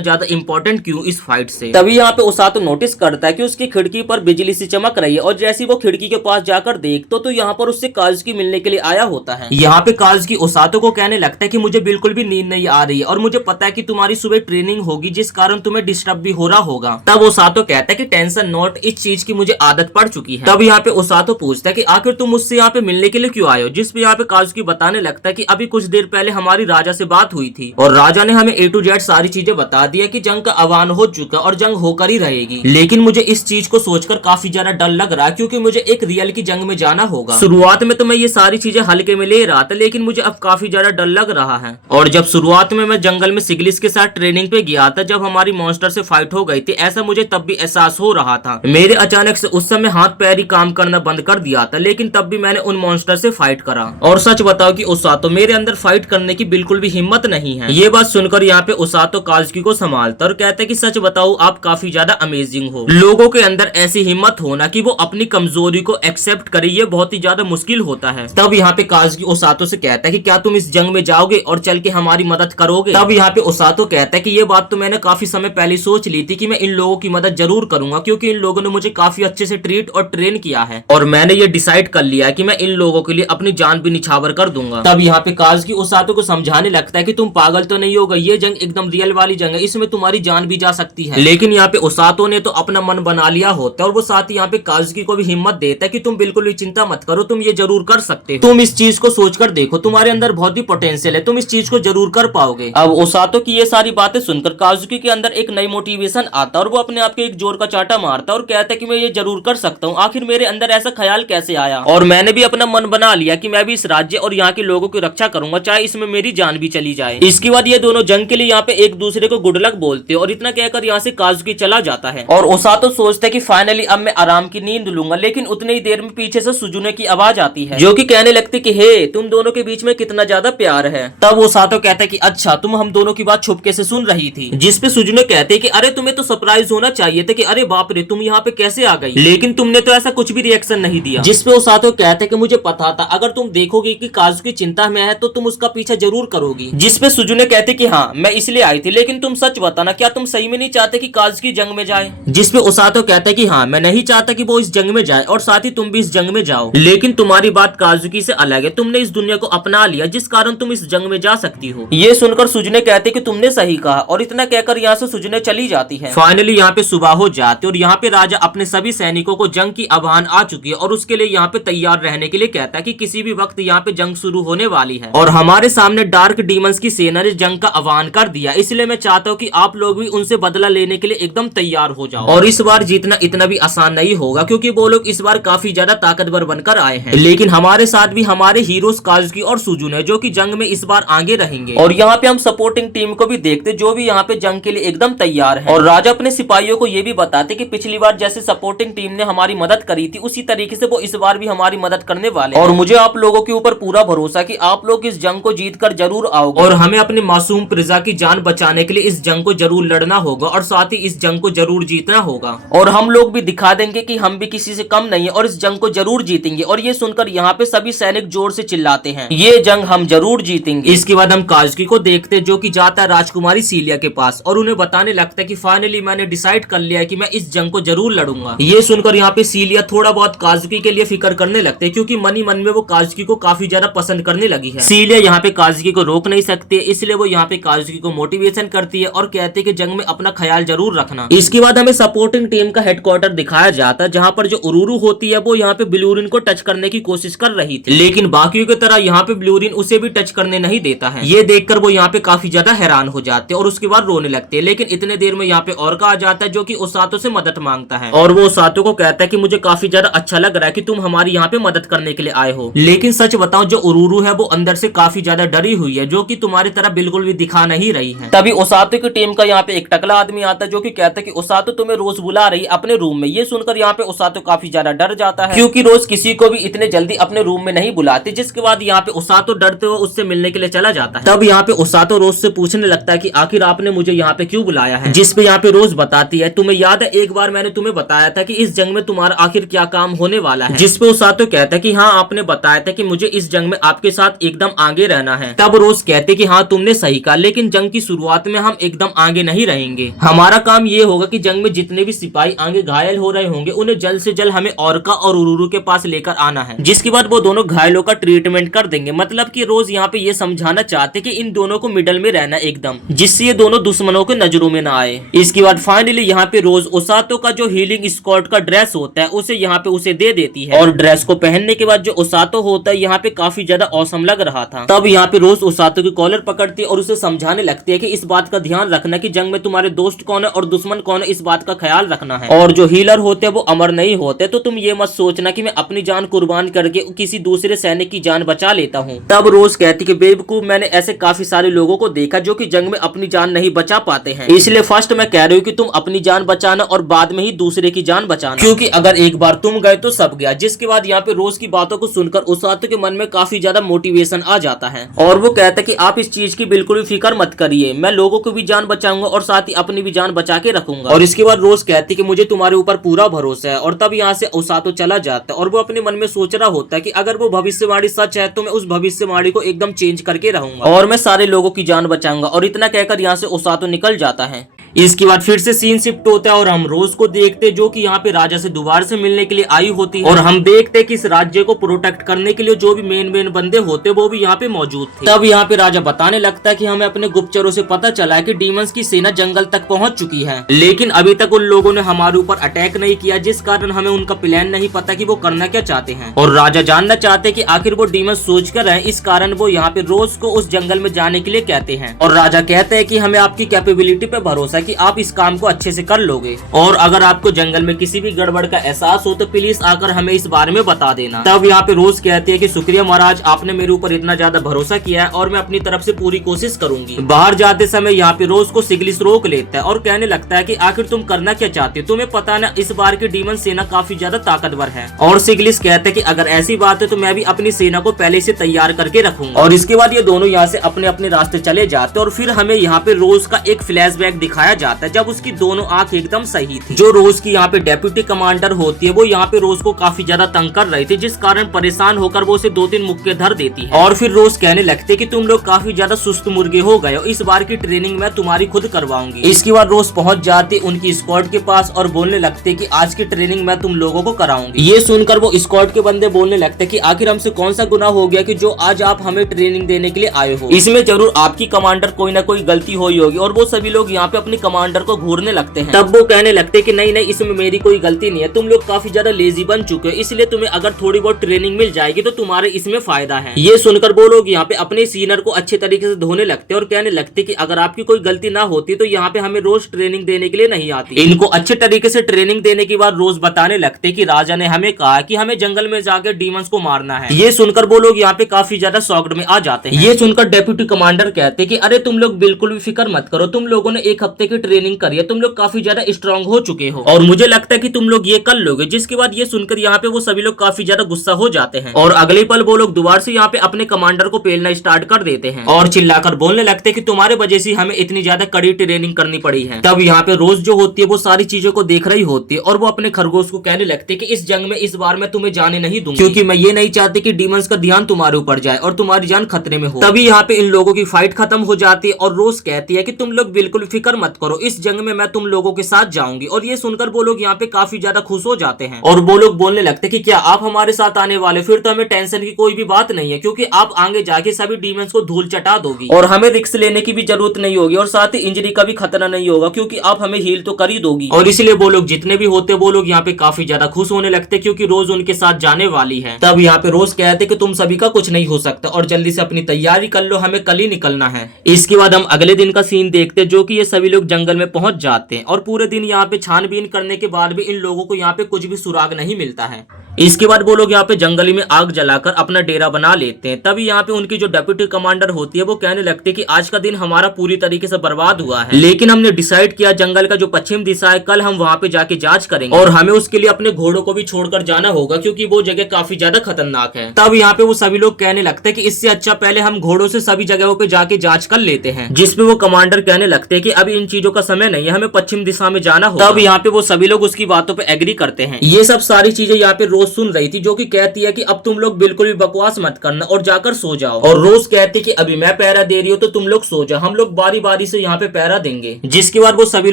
ज्यादा इंपॉर्टेंट क्यों इस फाइट से। तभी यहाँ पे ओसातो नोटिस करता है कि उसकी खिड़की पर बिजली सी चमक रही है, और जैसे वो खिड़की के पास जाकर देखते तो यहाँ पर उससे काजुकी मिलने के लिए आया होता है। यहाँ पे काजुकी ओसातो को कहने लगता है कि मुझे बिल्कुल भी नींद नहीं आ रही है, और मुझे पता है कि तुम्हारी सुबह ट्रेनिंग होगी, जिस कारण तुम्हें डिस्टर्ब भी हो रहा होगा। तब ओसातो कहता है कि टेंशन नॉट, इस चीज की मुझे आदत पड़ चुकी है। तब यहाँ पे ओसातो पूछता है कि आखिर तुम मुझसे यहाँ पे मिलने के लिए क्यों आए हो, जिस पे यहाँ पे काजुकी बताने लगता है कि अभी कुछ देर पहले हमारी राजा से बात हुई थी, और राजा ने हमें A to Z सारी चीजें बता दिया कि जंग का आह्वान हो चुका और जंग होकर ही रहेगी। लेकिन मुझे इस चीज को सोचकर काफी ज्यादा डर लग रहा है, क्योंकि मुझे एक रियल की जंग में जाना होगा। शुरुआत में तो मैं ये सारी चीजें हल्के में ले रहा था, लेकिन मुझे अब काफी ज्यादा डर लग रहा है। और जब शुरुआत में मैं जंगल में सिगलिस के साथ ट्रेनिंग पे गया था, जब हमारी मॉन्स्टर से फाइट हो गई थी, ऐसा मुझे तब भी एहसास हो रहा था। मेरे अचानक से उस समय हाथ पैर ही काम करना बंद कर दिया था, लेकिन तब भी मैंने उन मॉन्स्टर से फाइट करा। और सच बताओ कि ओसातो, मेरे अंदर फाइट करने की बिल्कुल भी हिम्मत नहीं है। ये बात सुनकर यहाँ पे ओसातो काजुकी को संभालता और कहता है कि सच बताओ आप काफी ज्यादा अमेजिंग हो। लोगों के अंदर ऐसी हिम्मत होना कि वो अपनी कमजोरी को एक्सेप्ट करे, ये बहुत ही ज्यादा मुश्किल होता है। तब यहाँ पे काजुकी ओसातो से कहता है कि क्या तुम इस जंग में जाओगे और चल के हमारी मदद करोगे। तब यहाँ पे ओसातो कहता है कि ये बात तो मैंने काफी समय पहले सोच ली थी कि मैं इन लोगों की मदद जरूर करूंगा, क्योंकि इन लोगों ने मुझे काफी अच्छे से ट्रीट और ट्रेन किया है, और मैंने ये डिसाइड कर लिया कि मैं इन लोगों के लिए अपनी जान भी निछावर कर दूंगा। तब यहाँ पे काजुकी ओसातो को समझाने लगता है कि तुम पागल तो नहीं होगा, ये जंग एकदम रियल वाली जंग है, इसमें तुम्हारी जान भी जा सकती है। लेकिन यहाँ पे ओसातो ने तो अपना मन बना लिया होता है, और वो साथ ही यहाँ पे काजुकी को भी हिम्मत देता है कि तुम बिल्कुल भी चिंता मत करो, तुम ये जरूर कर सकते हो, तुम इस चीज को सोचकर देखो, तुम्हारे अंदर बहुत ही पोटेंशियल है, तुम इस चीज को जरूर कर पाओगे। अब ओसातो की ये सारी बातें सुनकर काजुकी के अंदर एक नई मोटिवेशन आता है, और वो अपने आप के एक जोर का चाटा मारता है और कहता है कि मैं ये जरूर कर सकता हूँ। आखिर मेरे अंदर ऐसा ख्याल कैसे आया, और मैंने भी अपना मन बना लिया कि मैं भी इस राज्य और यहाँ के लोगों की रक्षा करूंगा, चाहे इसमें मेरी जान भी चली जाए। इसके बाद ये दोनों जंग के लिए यहाँ पे एक दूसरे को गुड लक बोलते हैं, और इतना कहकर यहाँ से काजुकी चला जाता है। और ओसातो सोचता है कि फाइनली अब मैं आराम की नींद लूंगा, लेकिन उतनी ही देर में पीछे से सुजुने की आवाज आती है, जो कि कहने लगती कि हे, तुम दोनों के बीच में कितना ज्यादा प्यार है। तब ओसातो कहता है कि अच्छा, तुम हम दोनों की बात छुपके से सुन रही थी, जिस पे सुजुने कहते कि अरे तुम्हें तो सरप्राइज होना चाहिए था कि अरे बाप रे, तुम यहाँ पे कैसे आ गई, लेकिन तुमने तो ऐसा कुछ भी रिएक्शन नहीं दिया। जिस पे ओसातो कहते कि मुझे पता था अगर तुम देखोगे कि काजुकी चिंता में है तो तुम उसका पीछा जरूर करोगी। जिस पे सुजुने कहते कि हाँ, मैं इसलिए आई थी, लेकिन तुम सच बताना, क्या तुम सही में नहीं चाहते कि काजुकी जंग में जाए। जिस पे ओसातो कहता है कि हाँ, मैं नहीं चाहता कि वो इस जंग में जाए, और साथ ही तुम भी इस जंग में जाओ, लेकिन तुम्हारी बात काजुकी से अलग है, तुमने इस दुनिया को अपना लिया, जिस कारण तुम इस जंग में जा सकती हो। ये सुनकर सुजुने कहते कि तुमने सही कहा, और इतना कहकर यहाँ से सुजुने चली जाती है। फाइनली यहाँ पे सुबह हो जाती है, और यहाँ पे राजा अपने सभी सैनिकों को जंग की आह्वान आ चुकी है, और उसके लिए यहाँ पे तैयार रहने के लिए कहता है कि किसी भी वक्त यहाँ पे जंग शुरू होने वाली है, और हमारे सामने डार्क डीमंस की सेना ने जंग का आह्वान कर दिया, इसलिए मैं चाहता हूँ कि आप लोग भी उनसे बदला लेने के लिए एकदम तैयार हो जाओ। और इस बार जीतना इतना भी आसान नहीं होगा, क्योंकि वो लोग इस बार काफी ज्यादा ताकतवर बनकर आए हैं, लेकिन हमारे साथ भी हमारे हीरोज काजुकी और सुजुने, जो कि जंग में इस बार आगे रहेंगे। और यहाँ पे हम सपोर्टिंग टीम को भी देखते, जो भी यहाँ पे जंग के लिए एकदम तैयार है। और राजा अपने सिपाहियों को ये भी बताते कि पिछली बार जैसे सपोर्टिंग टीम ने हमारी मदद करी थी, उसी तरीके से वो इस बार भी हमारी मदद करने वाले। और मुझे आप लोगों के ऊपर पूरा भरोसा कि आप लोग इस जंग को जीत कर जरूर आओगे, और हमें अपने मासूम प्रजा की जान बचाने के लिए इस जंग को जरूर लड़ना होगा, और साथ ही इस जंग को जरूर जीतना होगा, और हम लोग भी दिखा देंगे कि हम भी किसी से कम नहीं है, और इस जंग को जरूर जीतेंगे। और ये सुनकर यहाँ पे सभी सैनिक जोर से चिल्लाते हैं, ये जंग हम जरूर जीतेंगे। इसके बाद हम काजुकी को देखते, जो कि जाता है राजकुमारी सीलिया के पास, और उन्हें बताने लगता है कि फाइनली मैंने डिसाइड कर लिया है कि मैं इस जंग को जरूर लड़ूंगा। ये सुनकर यहाँ पे सीलिया थोड़ा बहुत काजुकी के लिए फिक्र करने लगते हैं, क्योंकि मन ही मन में वो काजुकी को काफी ज्यादा पसंद करने लगी है। सीलिया यहाँ पे काजुकी को रोक नहीं सकती, इसलिए वो यहाँ पे काजुकी को मोटिवेशन करती है और कहते हैं कि जंग में अपना ख्याल जरूर रखना। इसके बाद हमें सपोर्टिंग टीम का हेडक्वार्टर दिखाया जाता है, जहाँ पर जो उरुरु होती है वो यहाँ पे ब्लूरिन को टच करने की कोशिश कर रही थी, लेकिन बाकियों की तरह यहाँ पे ब्लूरिन उसे भी टच करने नहीं देता है। ये देखकर वो यहाँ पे काफी ज्यादा हैरान हो जाते हैं और उसके बाद रोने लगते हैं। लेकिन इतने देर में यहाँ पे ओरका आ जाता है, जो कि ओसातो से मदद मांगता है और वो ओसातो को कहता है कि मुझे काफी ज्यादा अच्छा लग रहा है कि तुम हमारी यहाँ पे मदद करने के लिए आए हो, लेकिन सच बताओ जो उरुरु है वो अंदर से काफी ज्यादा डरी हुई है, जो कि तुम्हारी तरह बिल्कुल भी दिखा नहीं रही है। तभी ओसातो की टीम का यहाँ पे एक टकला आदमी आता है, जो कि कहता है कि ओसातो तुम्हें रोज बुला रही अपने रूम में। ये सुनकर यहाँ पे ओसातो काफी ज्यादा डर जाता है, क्योंकि रोज किसी को भी इतने जल्दी अपने रूम में नहीं बुलाते। जिसके बाद यहाँ पे ओसातो डरते हुए उससे मिलने के लिए चला जाता है। तब यहाँ पे ओसातो रोज से पूछने लगता है कि आखिर आपने मुझे यहाँ पे क्यों बुलाया है, जिस पे यहाँ पे रोज बताती है तुम्हें याद है एक बार मैंने तुम्हें बताया था कि इस जंग में तुम्हारा आखिर क्या काम होने वाला है, जिस पे ओसातो कहता है कि हाँ आपने बताया था कि मुझे इस जंग में आपके साथ एकदम आगे रहना है। तब रोज कहते कि हाँ तुमने सही कहा, लेकिन जंग की शुरुआत में हम एकदम आगे नहीं रहेंगे। हमारा काम ये होगा कि जंग में जितने भी सिपाही आगे घायल हो रहे होंगे उन्हें जल्द से जल्द हमें ओरका और उरुरु के पास लेकर आना है, जिसके बाद वो दोनों घायलों का ट्रीटमेंट कर देंगे। मतलब कि रोज यहाँ पे ये समझाना चाहते कि इन दोनों को मिडल में रहना एकदम, जिससे ये दोनों दुश्मनों के नजरों में ना आए। इसके बाद फाइनली यहाँ पे रोज ओसातो का जो हीलिंग स्क्वाड का ड्रेस होता है उसे यहाँ पे उसे दे देती है, और ड्रेस को पहनने के बाद जो ओसातो होता है यहाँ पे काफी ज्यादा औसम लग रहा था। तब यहाँ पे रोज ओसातो की कॉलर पकड़ती है और उसे समझाने लगती है कि इस बात का ध्यान रखना कि जंग में तुम्हारे दोस्त कौन है और दुश्मन कौन है, इस बात का ख्याल रखना है। और जो हीलर होते हैं वो अमर नहीं होते, तो तुम ये मत सोचना कि मैं अपनी जान कुर्बान करके किसी दूसरे सैनिक की जान बचा लेता हूँ। तब रोज कहती कि बेवकूफ, मैंने ऐसे काफी सारे लोगों को देखा जो कि जंग में अपनी जान नहीं बचा पाते हैं, इसलिए फर्स्ट मैं कह रही हूँ कि तुम अपनी जान बचाना और बाद में ही दूसरे की जान बचाना, क्योंकि अगर एक बार तुम गए तो सब गया। जिसके बाद यहाँ पे रोज की बातों को सुनकर ओसातो के मन में काफी ज्यादा मोटिवेशन आ जाता है और वो कहता है कि आप इस चीज की बिल्कुल भी फिक्र मत करिए, मैं लोगों को भी जान बचाऊंगा और साथ ही अपनी भी जान बचा के रखूंगा। और इसके बाद रोज कहती कि मुझे तुम्हारे ऊपर पूरा भरोसा है। और तब यहाँ से ओसातो चला जाता है और वो अपने मन में सोच रहा होता है कि अगर वो भविष्यवाणी सच है तो मैं उस भविष्यवाणी को एकदम चेंज करके रहूंगा और मैं सारे लोगों की जान बचाऊंगा। और इतना कहकर यहाँ से ओसातो निकल जाता है। इसके बाद फिर से सीन शिफ्ट होता है और हम रोज को देखते जो कि यहाँ पे राजा से दोबारा से मिलने के लिए आई होती है, और हम देखते कि इस राज्य को प्रोटेक्ट करने के लिए जो भी मेन बंदे होते वो भी यहाँ पे मौजूद थे। तब यहाँ पे राजा बताने लगता है कि हमें अपने गुप्तचरों से पता चला है कि डीमंस की सेना जंगल तक पहुंच चुकी है, लेकिन अभी तक उन लोगों ने हमारे ऊपर अटैक नहीं किया, जिस कारण हमें उनका प्लान नहीं पता कि वो करना क्या चाहते हैं। और राजा जानना चाहते कि आखिर वो डीमंस सोच कर रहे हैं, इस कारण वो यहाँ पे रोज को उस जंगल में जाने के लिए कहते हैं। और राजा कहते हैं कि हमें आपकी कैपेबिलिटी पे भरोसा है कि आप इस काम को अच्छे से कर लोगे, और अगर आपको जंगल में किसी भी गड़बड़ का एहसास हो तो प्लीज आकर हमें इस बारे में बता देना। तब यहाँ पे रोज कहते हैं कि शुक्रिया महाराज, आपने मेरे ऊपर इतना ज्यादा भरोसा किया है और मैं अपनी तरफ से पूरी कोशिश करूंगी। बाहर जाते समय यहाँ पे रोज को सिग्लिस रोक लेता है और कहने लगता है कि आखिर तुम करना क्या चाहते हो, तुम्हें पता ना इस बार की डीमन सेना काफी ज्यादा ताकतवर है। और सिग्लिस कहते हैं कि अगर ऐसी बात है तो मैं भी अपनी सेना को पहले से तैयार करके रखूंगा। और इसके बाद ये दोनों यहाँ से अपने अपने रास्ते चले जाते और फिर हमें यहाँ पे रोज का एक फ्लैशबैक दिखाया जाता है जब उसकी दोनों आंख एकदम सही थी। जो रोज की यहाँ पे डेप्यूटी कमांडर होती है वो यहाँ पे रोज को काफी ज्यादा तंग कर रही थी, जिस कारण परेशान होकर वो उसे 2-3 मुक्के धर देती है। और फिर रोज कहने लगते कि तुम लोग काफी ज्यादा सुस्त मुर्गे हो गए हो, इस बार की ट्रेनिंग मैं तुम्हारी खुद करवाऊंगी। इसके बाद रोज पहुंच जाती उनकी स्क्वाड के पास और बोलने लगते कि आज की ट्रेनिंग मैं तुम लोगों को कराऊंगी। ये सुनकर वो स्क्वाड के बंदे बोलने लगते कि आखिर हमसे कौन सा गुनाह हो गया कि जो आज आप हमें ट्रेनिंग देने के लिए आए हो, इसमें जरूर आपकी कमांडर कोई ना कोई गलती हुई होगी। और वो सभी लोग यहाँ पे अपनी कमांडर को घूरने लगते हैं। तब वो कहने लगते कि नहीं नहीं, इसमें मेरी कोई गलती नहीं है, तुम लोग काफी ज्यादा लेजी बन चुके हो, इसलिए तुम्हें अगर थोड़ी बहुत ट्रेनिंग मिल जाएगी तो तुम्हारे इसमें फायदा है। ये सुनकर वो लोग यहाँ पे अपने सीनियर को अच्छे तरीके से धोने लगते और कहने लगते कि अगर आपकी कोई गलती ना होती तो यहाँ पे हमें रोज ट्रेनिंग देने के लिए नहीं आती। इनको अच्छे तरीके से ट्रेनिंग देने के बाद रोज बताने लगते कि राजा ने हमें कहा कि हमें जंगल में जाकर डीमंस को मारना है। ये सुनकर वो लोग यहाँ पे काफी ज्यादा शॉक्ड में आ जाते हैं। ये सुनकर डेप्यूटी कमांडर कहते कि अरे तुम लोग बिल्कुल भी फिक्र मत करो, तुम लोगों ने 1 हफ्ते की ट्रेनिंग करी है, तुम लोग काफी ज्यादा स्ट्रांग हो चुके हो और मुझे लगता है कि तुम लोग ये कर लोगे। जिसके बाद ये सुनकर यहाँ पे वो सभी लोग काफी ज्यादा गुस्सा हो जाते हैं और अगले पल वो लोग दोबारा से यहाँ पे अपने कमांडर को पेलना स्टार्ट कर देते हैं और चिल्लाकर बोलने लगते हैं कि तुम्हारे वजह से हमें इतनी ज्यादा कड़ी ट्रेनिंग करनी पड़ी है। तब यहाँ पे रोज जो होती है वो सारी चीजों को देख रही होती है और वो अपने खरगोश को कहने लगते कि इस जंग में इस बार मैं तुम्हें जाने नहीं दूंगी, क्योंकि मैं ये नहीं चाहती कि डीमंस का ध्यान तुम्हारे ऊपर जाए और तुम्हारी जान खतरे में हो। तभी यहाँ पे इन लोगों की फाइट खत्म हो जाती है और रोज कहती है कि तुम लोग बिल्कुल फिक्र मत मत करो, इस जंग में मैं तुम लोगों के साथ जाऊंगी। और ये सुनकर वो लोग यहाँ पे काफी ज्यादा खुश हो जाते हैं और वो लोग बोलने लगते कि क्या आप हमारे साथ आने वाले, फिर तो हमें टेंशन की कोई भी बात नहीं है, क्योंकि आप आगे जाके सभी डीमंस को धूल चटा दोगी और हमें रिस्क लेने की भी जरूरत नहीं होगी और साथ ही इंजरी का भी खतरा नहीं होगा, क्योंकि आप हमें हील तो कर ही दोगी। और इसलिए वो लोग जितने भी होते वो लोग यहाँ पे काफी ज्यादा खुश होने लगते, क्योंकि रोज उनके साथ जाने वाली है। तब यहाँ पे रोज कहते कि तुम सभी का कुछ नहीं हो सकता और जल्दी से अपनी तैयारी कर लो, हमें कल ही निकलना है। इसके बाद हम अगले दिन का सीन देखते, जो कि ये सभी लोग जंगल में पहुंच जाते हैं और पूरे दिन यहाँ पे छानबीन करने के बाद भी इन लोगों को यहाँ पे कुछ भी सुराग नहीं मिलता है। इसके बाद वो लोग यहाँ पे जंगल में आग जलाकर अपना डेरा बना लेते हैं। तभी यहाँ पे उनकी जो डेप्यूटी कमांडर होती है वो कहने लगती है कि आज का दिन हमारा पूरी तरीके से बर्बाद हुआ है, लेकिन हमने डिसाइड किया जंगल का जो पश्चिम दिशा है कल हम वहाँ पे जाके जांच करेंगे और हमें उसके लिए अपने घोड़ों को भी छोड़कर जाना होगा, क्योंकि वो जगह काफी ज्यादा खतरनाक है। तब यहाँ पे वो सभी लोग कहने लगते हैं कि इससे अच्छा पहले हम घोड़ों से सभी जगहों पे जाके जांच कर लेते हैं, जिसपे वो कमांडर कहने लगते हैं कि अभी इन चीजों का समय नहीं है, हमें पश्चिम दिशा में जाना होगा। तब यहाँ पे वो सभी लोग उसकी बातों पे एग्री करते हैं। ये सब सारी चीजें यहाँ पे रोज सुन रही थी, जो कि कहती है कि अब तुम लोग बिल्कुल भी बकवास मत करना और जाकर सो जाओ। और रोज कहती कि अभी मैं पहरा दे रही हूँ तो तुम लोग सो जाओ, हम लोग बारी बारी से यहाँ पे पहरा देंगे। जिसके बाद वो सभी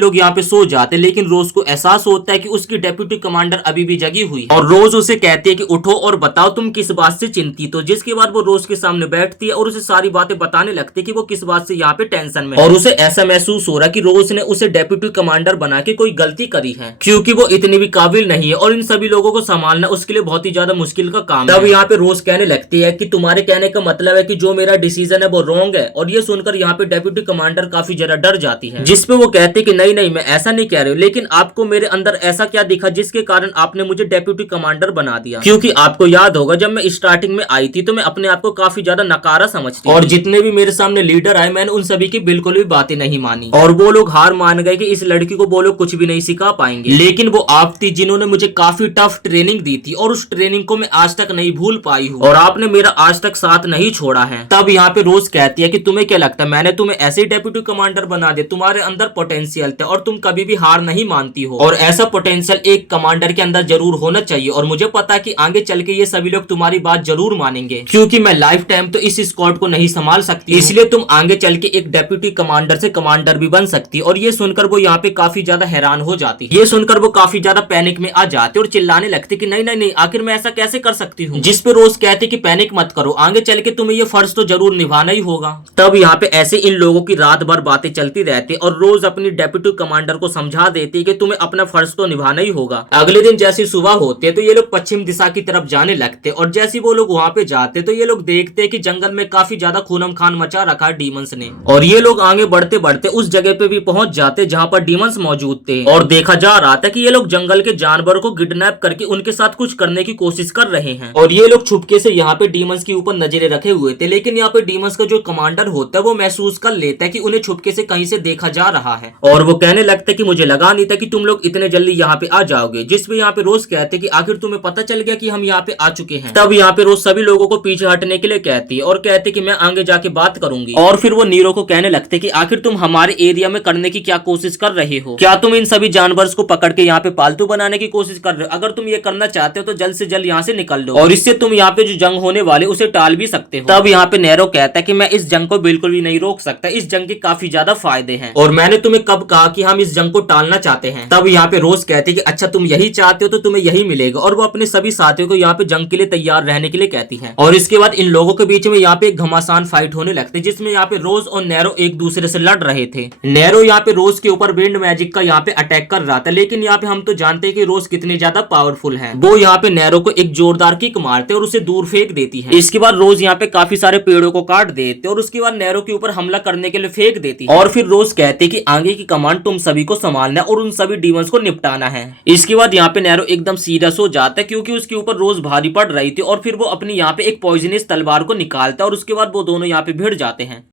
लोग यहाँ पे सो जाते, लेकिन रोज को एहसास होता है कि उसकी डेप्यूटी कमांडर अभी भी जगी हुई है और रोज उसे कहती है कि उठो और बताओ तुम किस बात से चिंतित हो। जिसके बाद वो रोज के सामने बैठती है और उसे सारी बातें बताने लगती है कि वो किस बात से यहाँ पे टेंशन में है। और उसे ऐसा महसूस हो रहा है कि रोज ने उसे डेप्यूटी कमांडर बना के कोई गलती करी है, क्योंकि वो इतनी भी काबिल नहीं है और इन सभी लोगों को संभालना उसके लिए बहुत ही ज्यादा मुश्किल का काम है। तब यहाँ पे रोज कहने लगती है कि तुम्हारे कहने का मतलब है कि जो मेरा डिसीजन है वो रॉन्ग है। और ये सुनकर यहाँ पे डेप्यूटी कमांडर काफी ज्यादा डर जाती है, जिसपे वो कहते कि नहीं नहीं मैं ऐसा नहीं कह रही हूँ, लेकिन आपको मेरे अंदर ऐसा क्या दिखा जिसके कारण आपने मुझे डेप्यूटी कमांडर बना दिया। क्योंकि आपको याद होगा जब मैं स्टार्टिंग में आई थी तो मैं अपने आप को काफी ज्यादा नकारा समझती और जितने भी मेरे सामने लीडर आए मैंने उन सभी की बिल्कुल भी बातें नहीं मानी और वो लोग हार मान गए कि इस लड़की को वो लोग कुछ भी नहीं सिखा पाएंगे। लेकिन वो आप थी जिन्होंने मुझे काफी टफ ट्रेनिंग दी थी और उस ट्रेनिंग को मैं आज तक नहीं भूल पाई हूँ और आपने मेरा आज तक साथ नहीं छोड़ा है। तब यहाँ पे रोज कहती है कि तुम्हें क्या लगता है मैंने तुम्हें ऐसे ही डेप्यूटी कमांडर बना दिया, तुम्हारे अंदर पोटेंशियल था और तुम कभी भी हार नहीं मानती हो और ऐसा पोटेंशियल एक कमांडर के अंदर जरूर होना चाहिए। और मुझे पता है कि आगे चल के ये सभी लोग तुम्हारी बात जरूर मानेंगे, क्योंकि मैं लाइफ टाइम तो इस स्क्वाड को नहीं संभाल सकती, इसलिए तुम आगे चल के एक डेप्यूटी कमांडर से कमांडर भी बन सकती। और ये सुनकर वो यहाँ पे काफी ज्यादा हैरान हो जाती है। ये सुनकर वो काफी ज्यादा पैनिक में आ जाते और चिल्लाने लगते कि नहीं नहीं नहीं आखिर मैं ऐसा कैसे कर सकती हूँ। जिस पे रोज कहते कि पैनिक मत करो, आगे चल के तुम्हें ये फर्ज तो जरूर निभाना ही होगा। तब यहाँ पे ऐसे इन लोगों की रात भर बातें चलती रहती और रोज अपनी डेप्यूटी कमांडर को समझा देती कि तुम्हें अपना फर्ज तो निभाना ही होगा। अगले दिन जैसी सुबह होती है तो ये लोग पश्चिम दिशा की तरफ जाने लगते और जैसे वो लोग वहाँ पे जाते तो ये लोग देखते कि जंगल में काफी ज्यादा खूनम खान मचा रखा है डीमंस ने। और ये लोग आगे बढ़ते बढ़ते उस जगह पे भी पहुंच जाते जहाँ पर डीमंस मौजूद थे और देखा जा रहा था कि ये लोग जंगल के जानवरों को किडनैप करके उनके साथ कुछ करने की कोशिश कर रहे हैं। और ये लोग छुपके से यहाँ पे डीमंस के ऊपर नजरें रखे हुए थे, लेकिन यहाँ पे डीमंस का जो कमांडर होता है वो महसूस कर लेता है कि उन्हें छुपके से कहीं से देखा जा रहा है और वो कहने लगता है कि मुझे लगा नहीं था कि तुम लोग इतने जल्दी यहाँ पे आ जाओगे। जिसपे यहाँ पे रोज कहते कि आखिर तुम्हें पता चल गया कि हम यहाँ पे आ चुके हैं। तब यहाँ पे रोज सभी लोगों को पीछे हटने के लिए कहती है और कहते कि मैं आगे जाके बात करूंगी। और फिर वो नीरो को कहने लगते कि आखिर तुम हमारे एरिया में करने की क्या कोशिश कर रहे हो, क्या तुम इन सभी जानवरों को पकड़ के यहाँ पे पालतू बनाने की कोशिश कर रहे हो? अगर तुम ये करना चाहते हो तो जल्द से जल्द यहाँ से निकल लो और इससे तुम यहाँ पे जो जंग होने वाले उसे टाल भी सकते हो। तब यहाँ पे नेरो कहता है कि मैं इस जंग को बिल्कुल भी नहीं रोक सकता, इस जंग के काफी ज्यादा फायदे हैं और मैंने तुम्हें कब कहा कि हम इस जंग को टालना चाहते हैं। तब यहाँ पे रोज कहते कि अच्छा तुम यही चाहते हो तो तुम्हें यही मिलेगा और वो अपने सभी साथियों को यहाँ पे जंग के लिए तैयार रहने के लिए कहती है। और इसके बाद इन लोगों के बीच में यहाँ पे एक घमासान फाइट होने लगती है, जिसमें यहाँ पे रोज और नेरो एक दूसरे से लड़ रहे थे। नेरो यहाँ पे रोज के ऊपर विंड मैजिक का यहाँ पे अटैक कर रहा था, लेकिन यहाँ पे हम तो जानते हैं कि रोज कितनी ज्यादा पावरफुल है। वो यहाँ पे नेरो को एक जोरदार किक मारते और उसे दूर फेंक देती है। इसके बाद रोज यहाँ पे काफी सारे पेड़ों को काट देते और उसके बाद नेरो के ऊपर हमला करने के लिए फेंक देती है। और फिर रोज कहते कि आगे की कमांड तुम सभी को संभालना और उन सभी डीमंस को निपटाना है। इसके बाद यहाँ पे नेरो एकदम सीरियस हो जाता है, क्योंकि उसके ऊपर रोज भारी पड़ रही थी और फिर वो अपनी यहाँ पे एक पॉइजनस तलवार को निकालता है और उसके बाद वो दोनों यहाँ पे भिड़ जाते हैं।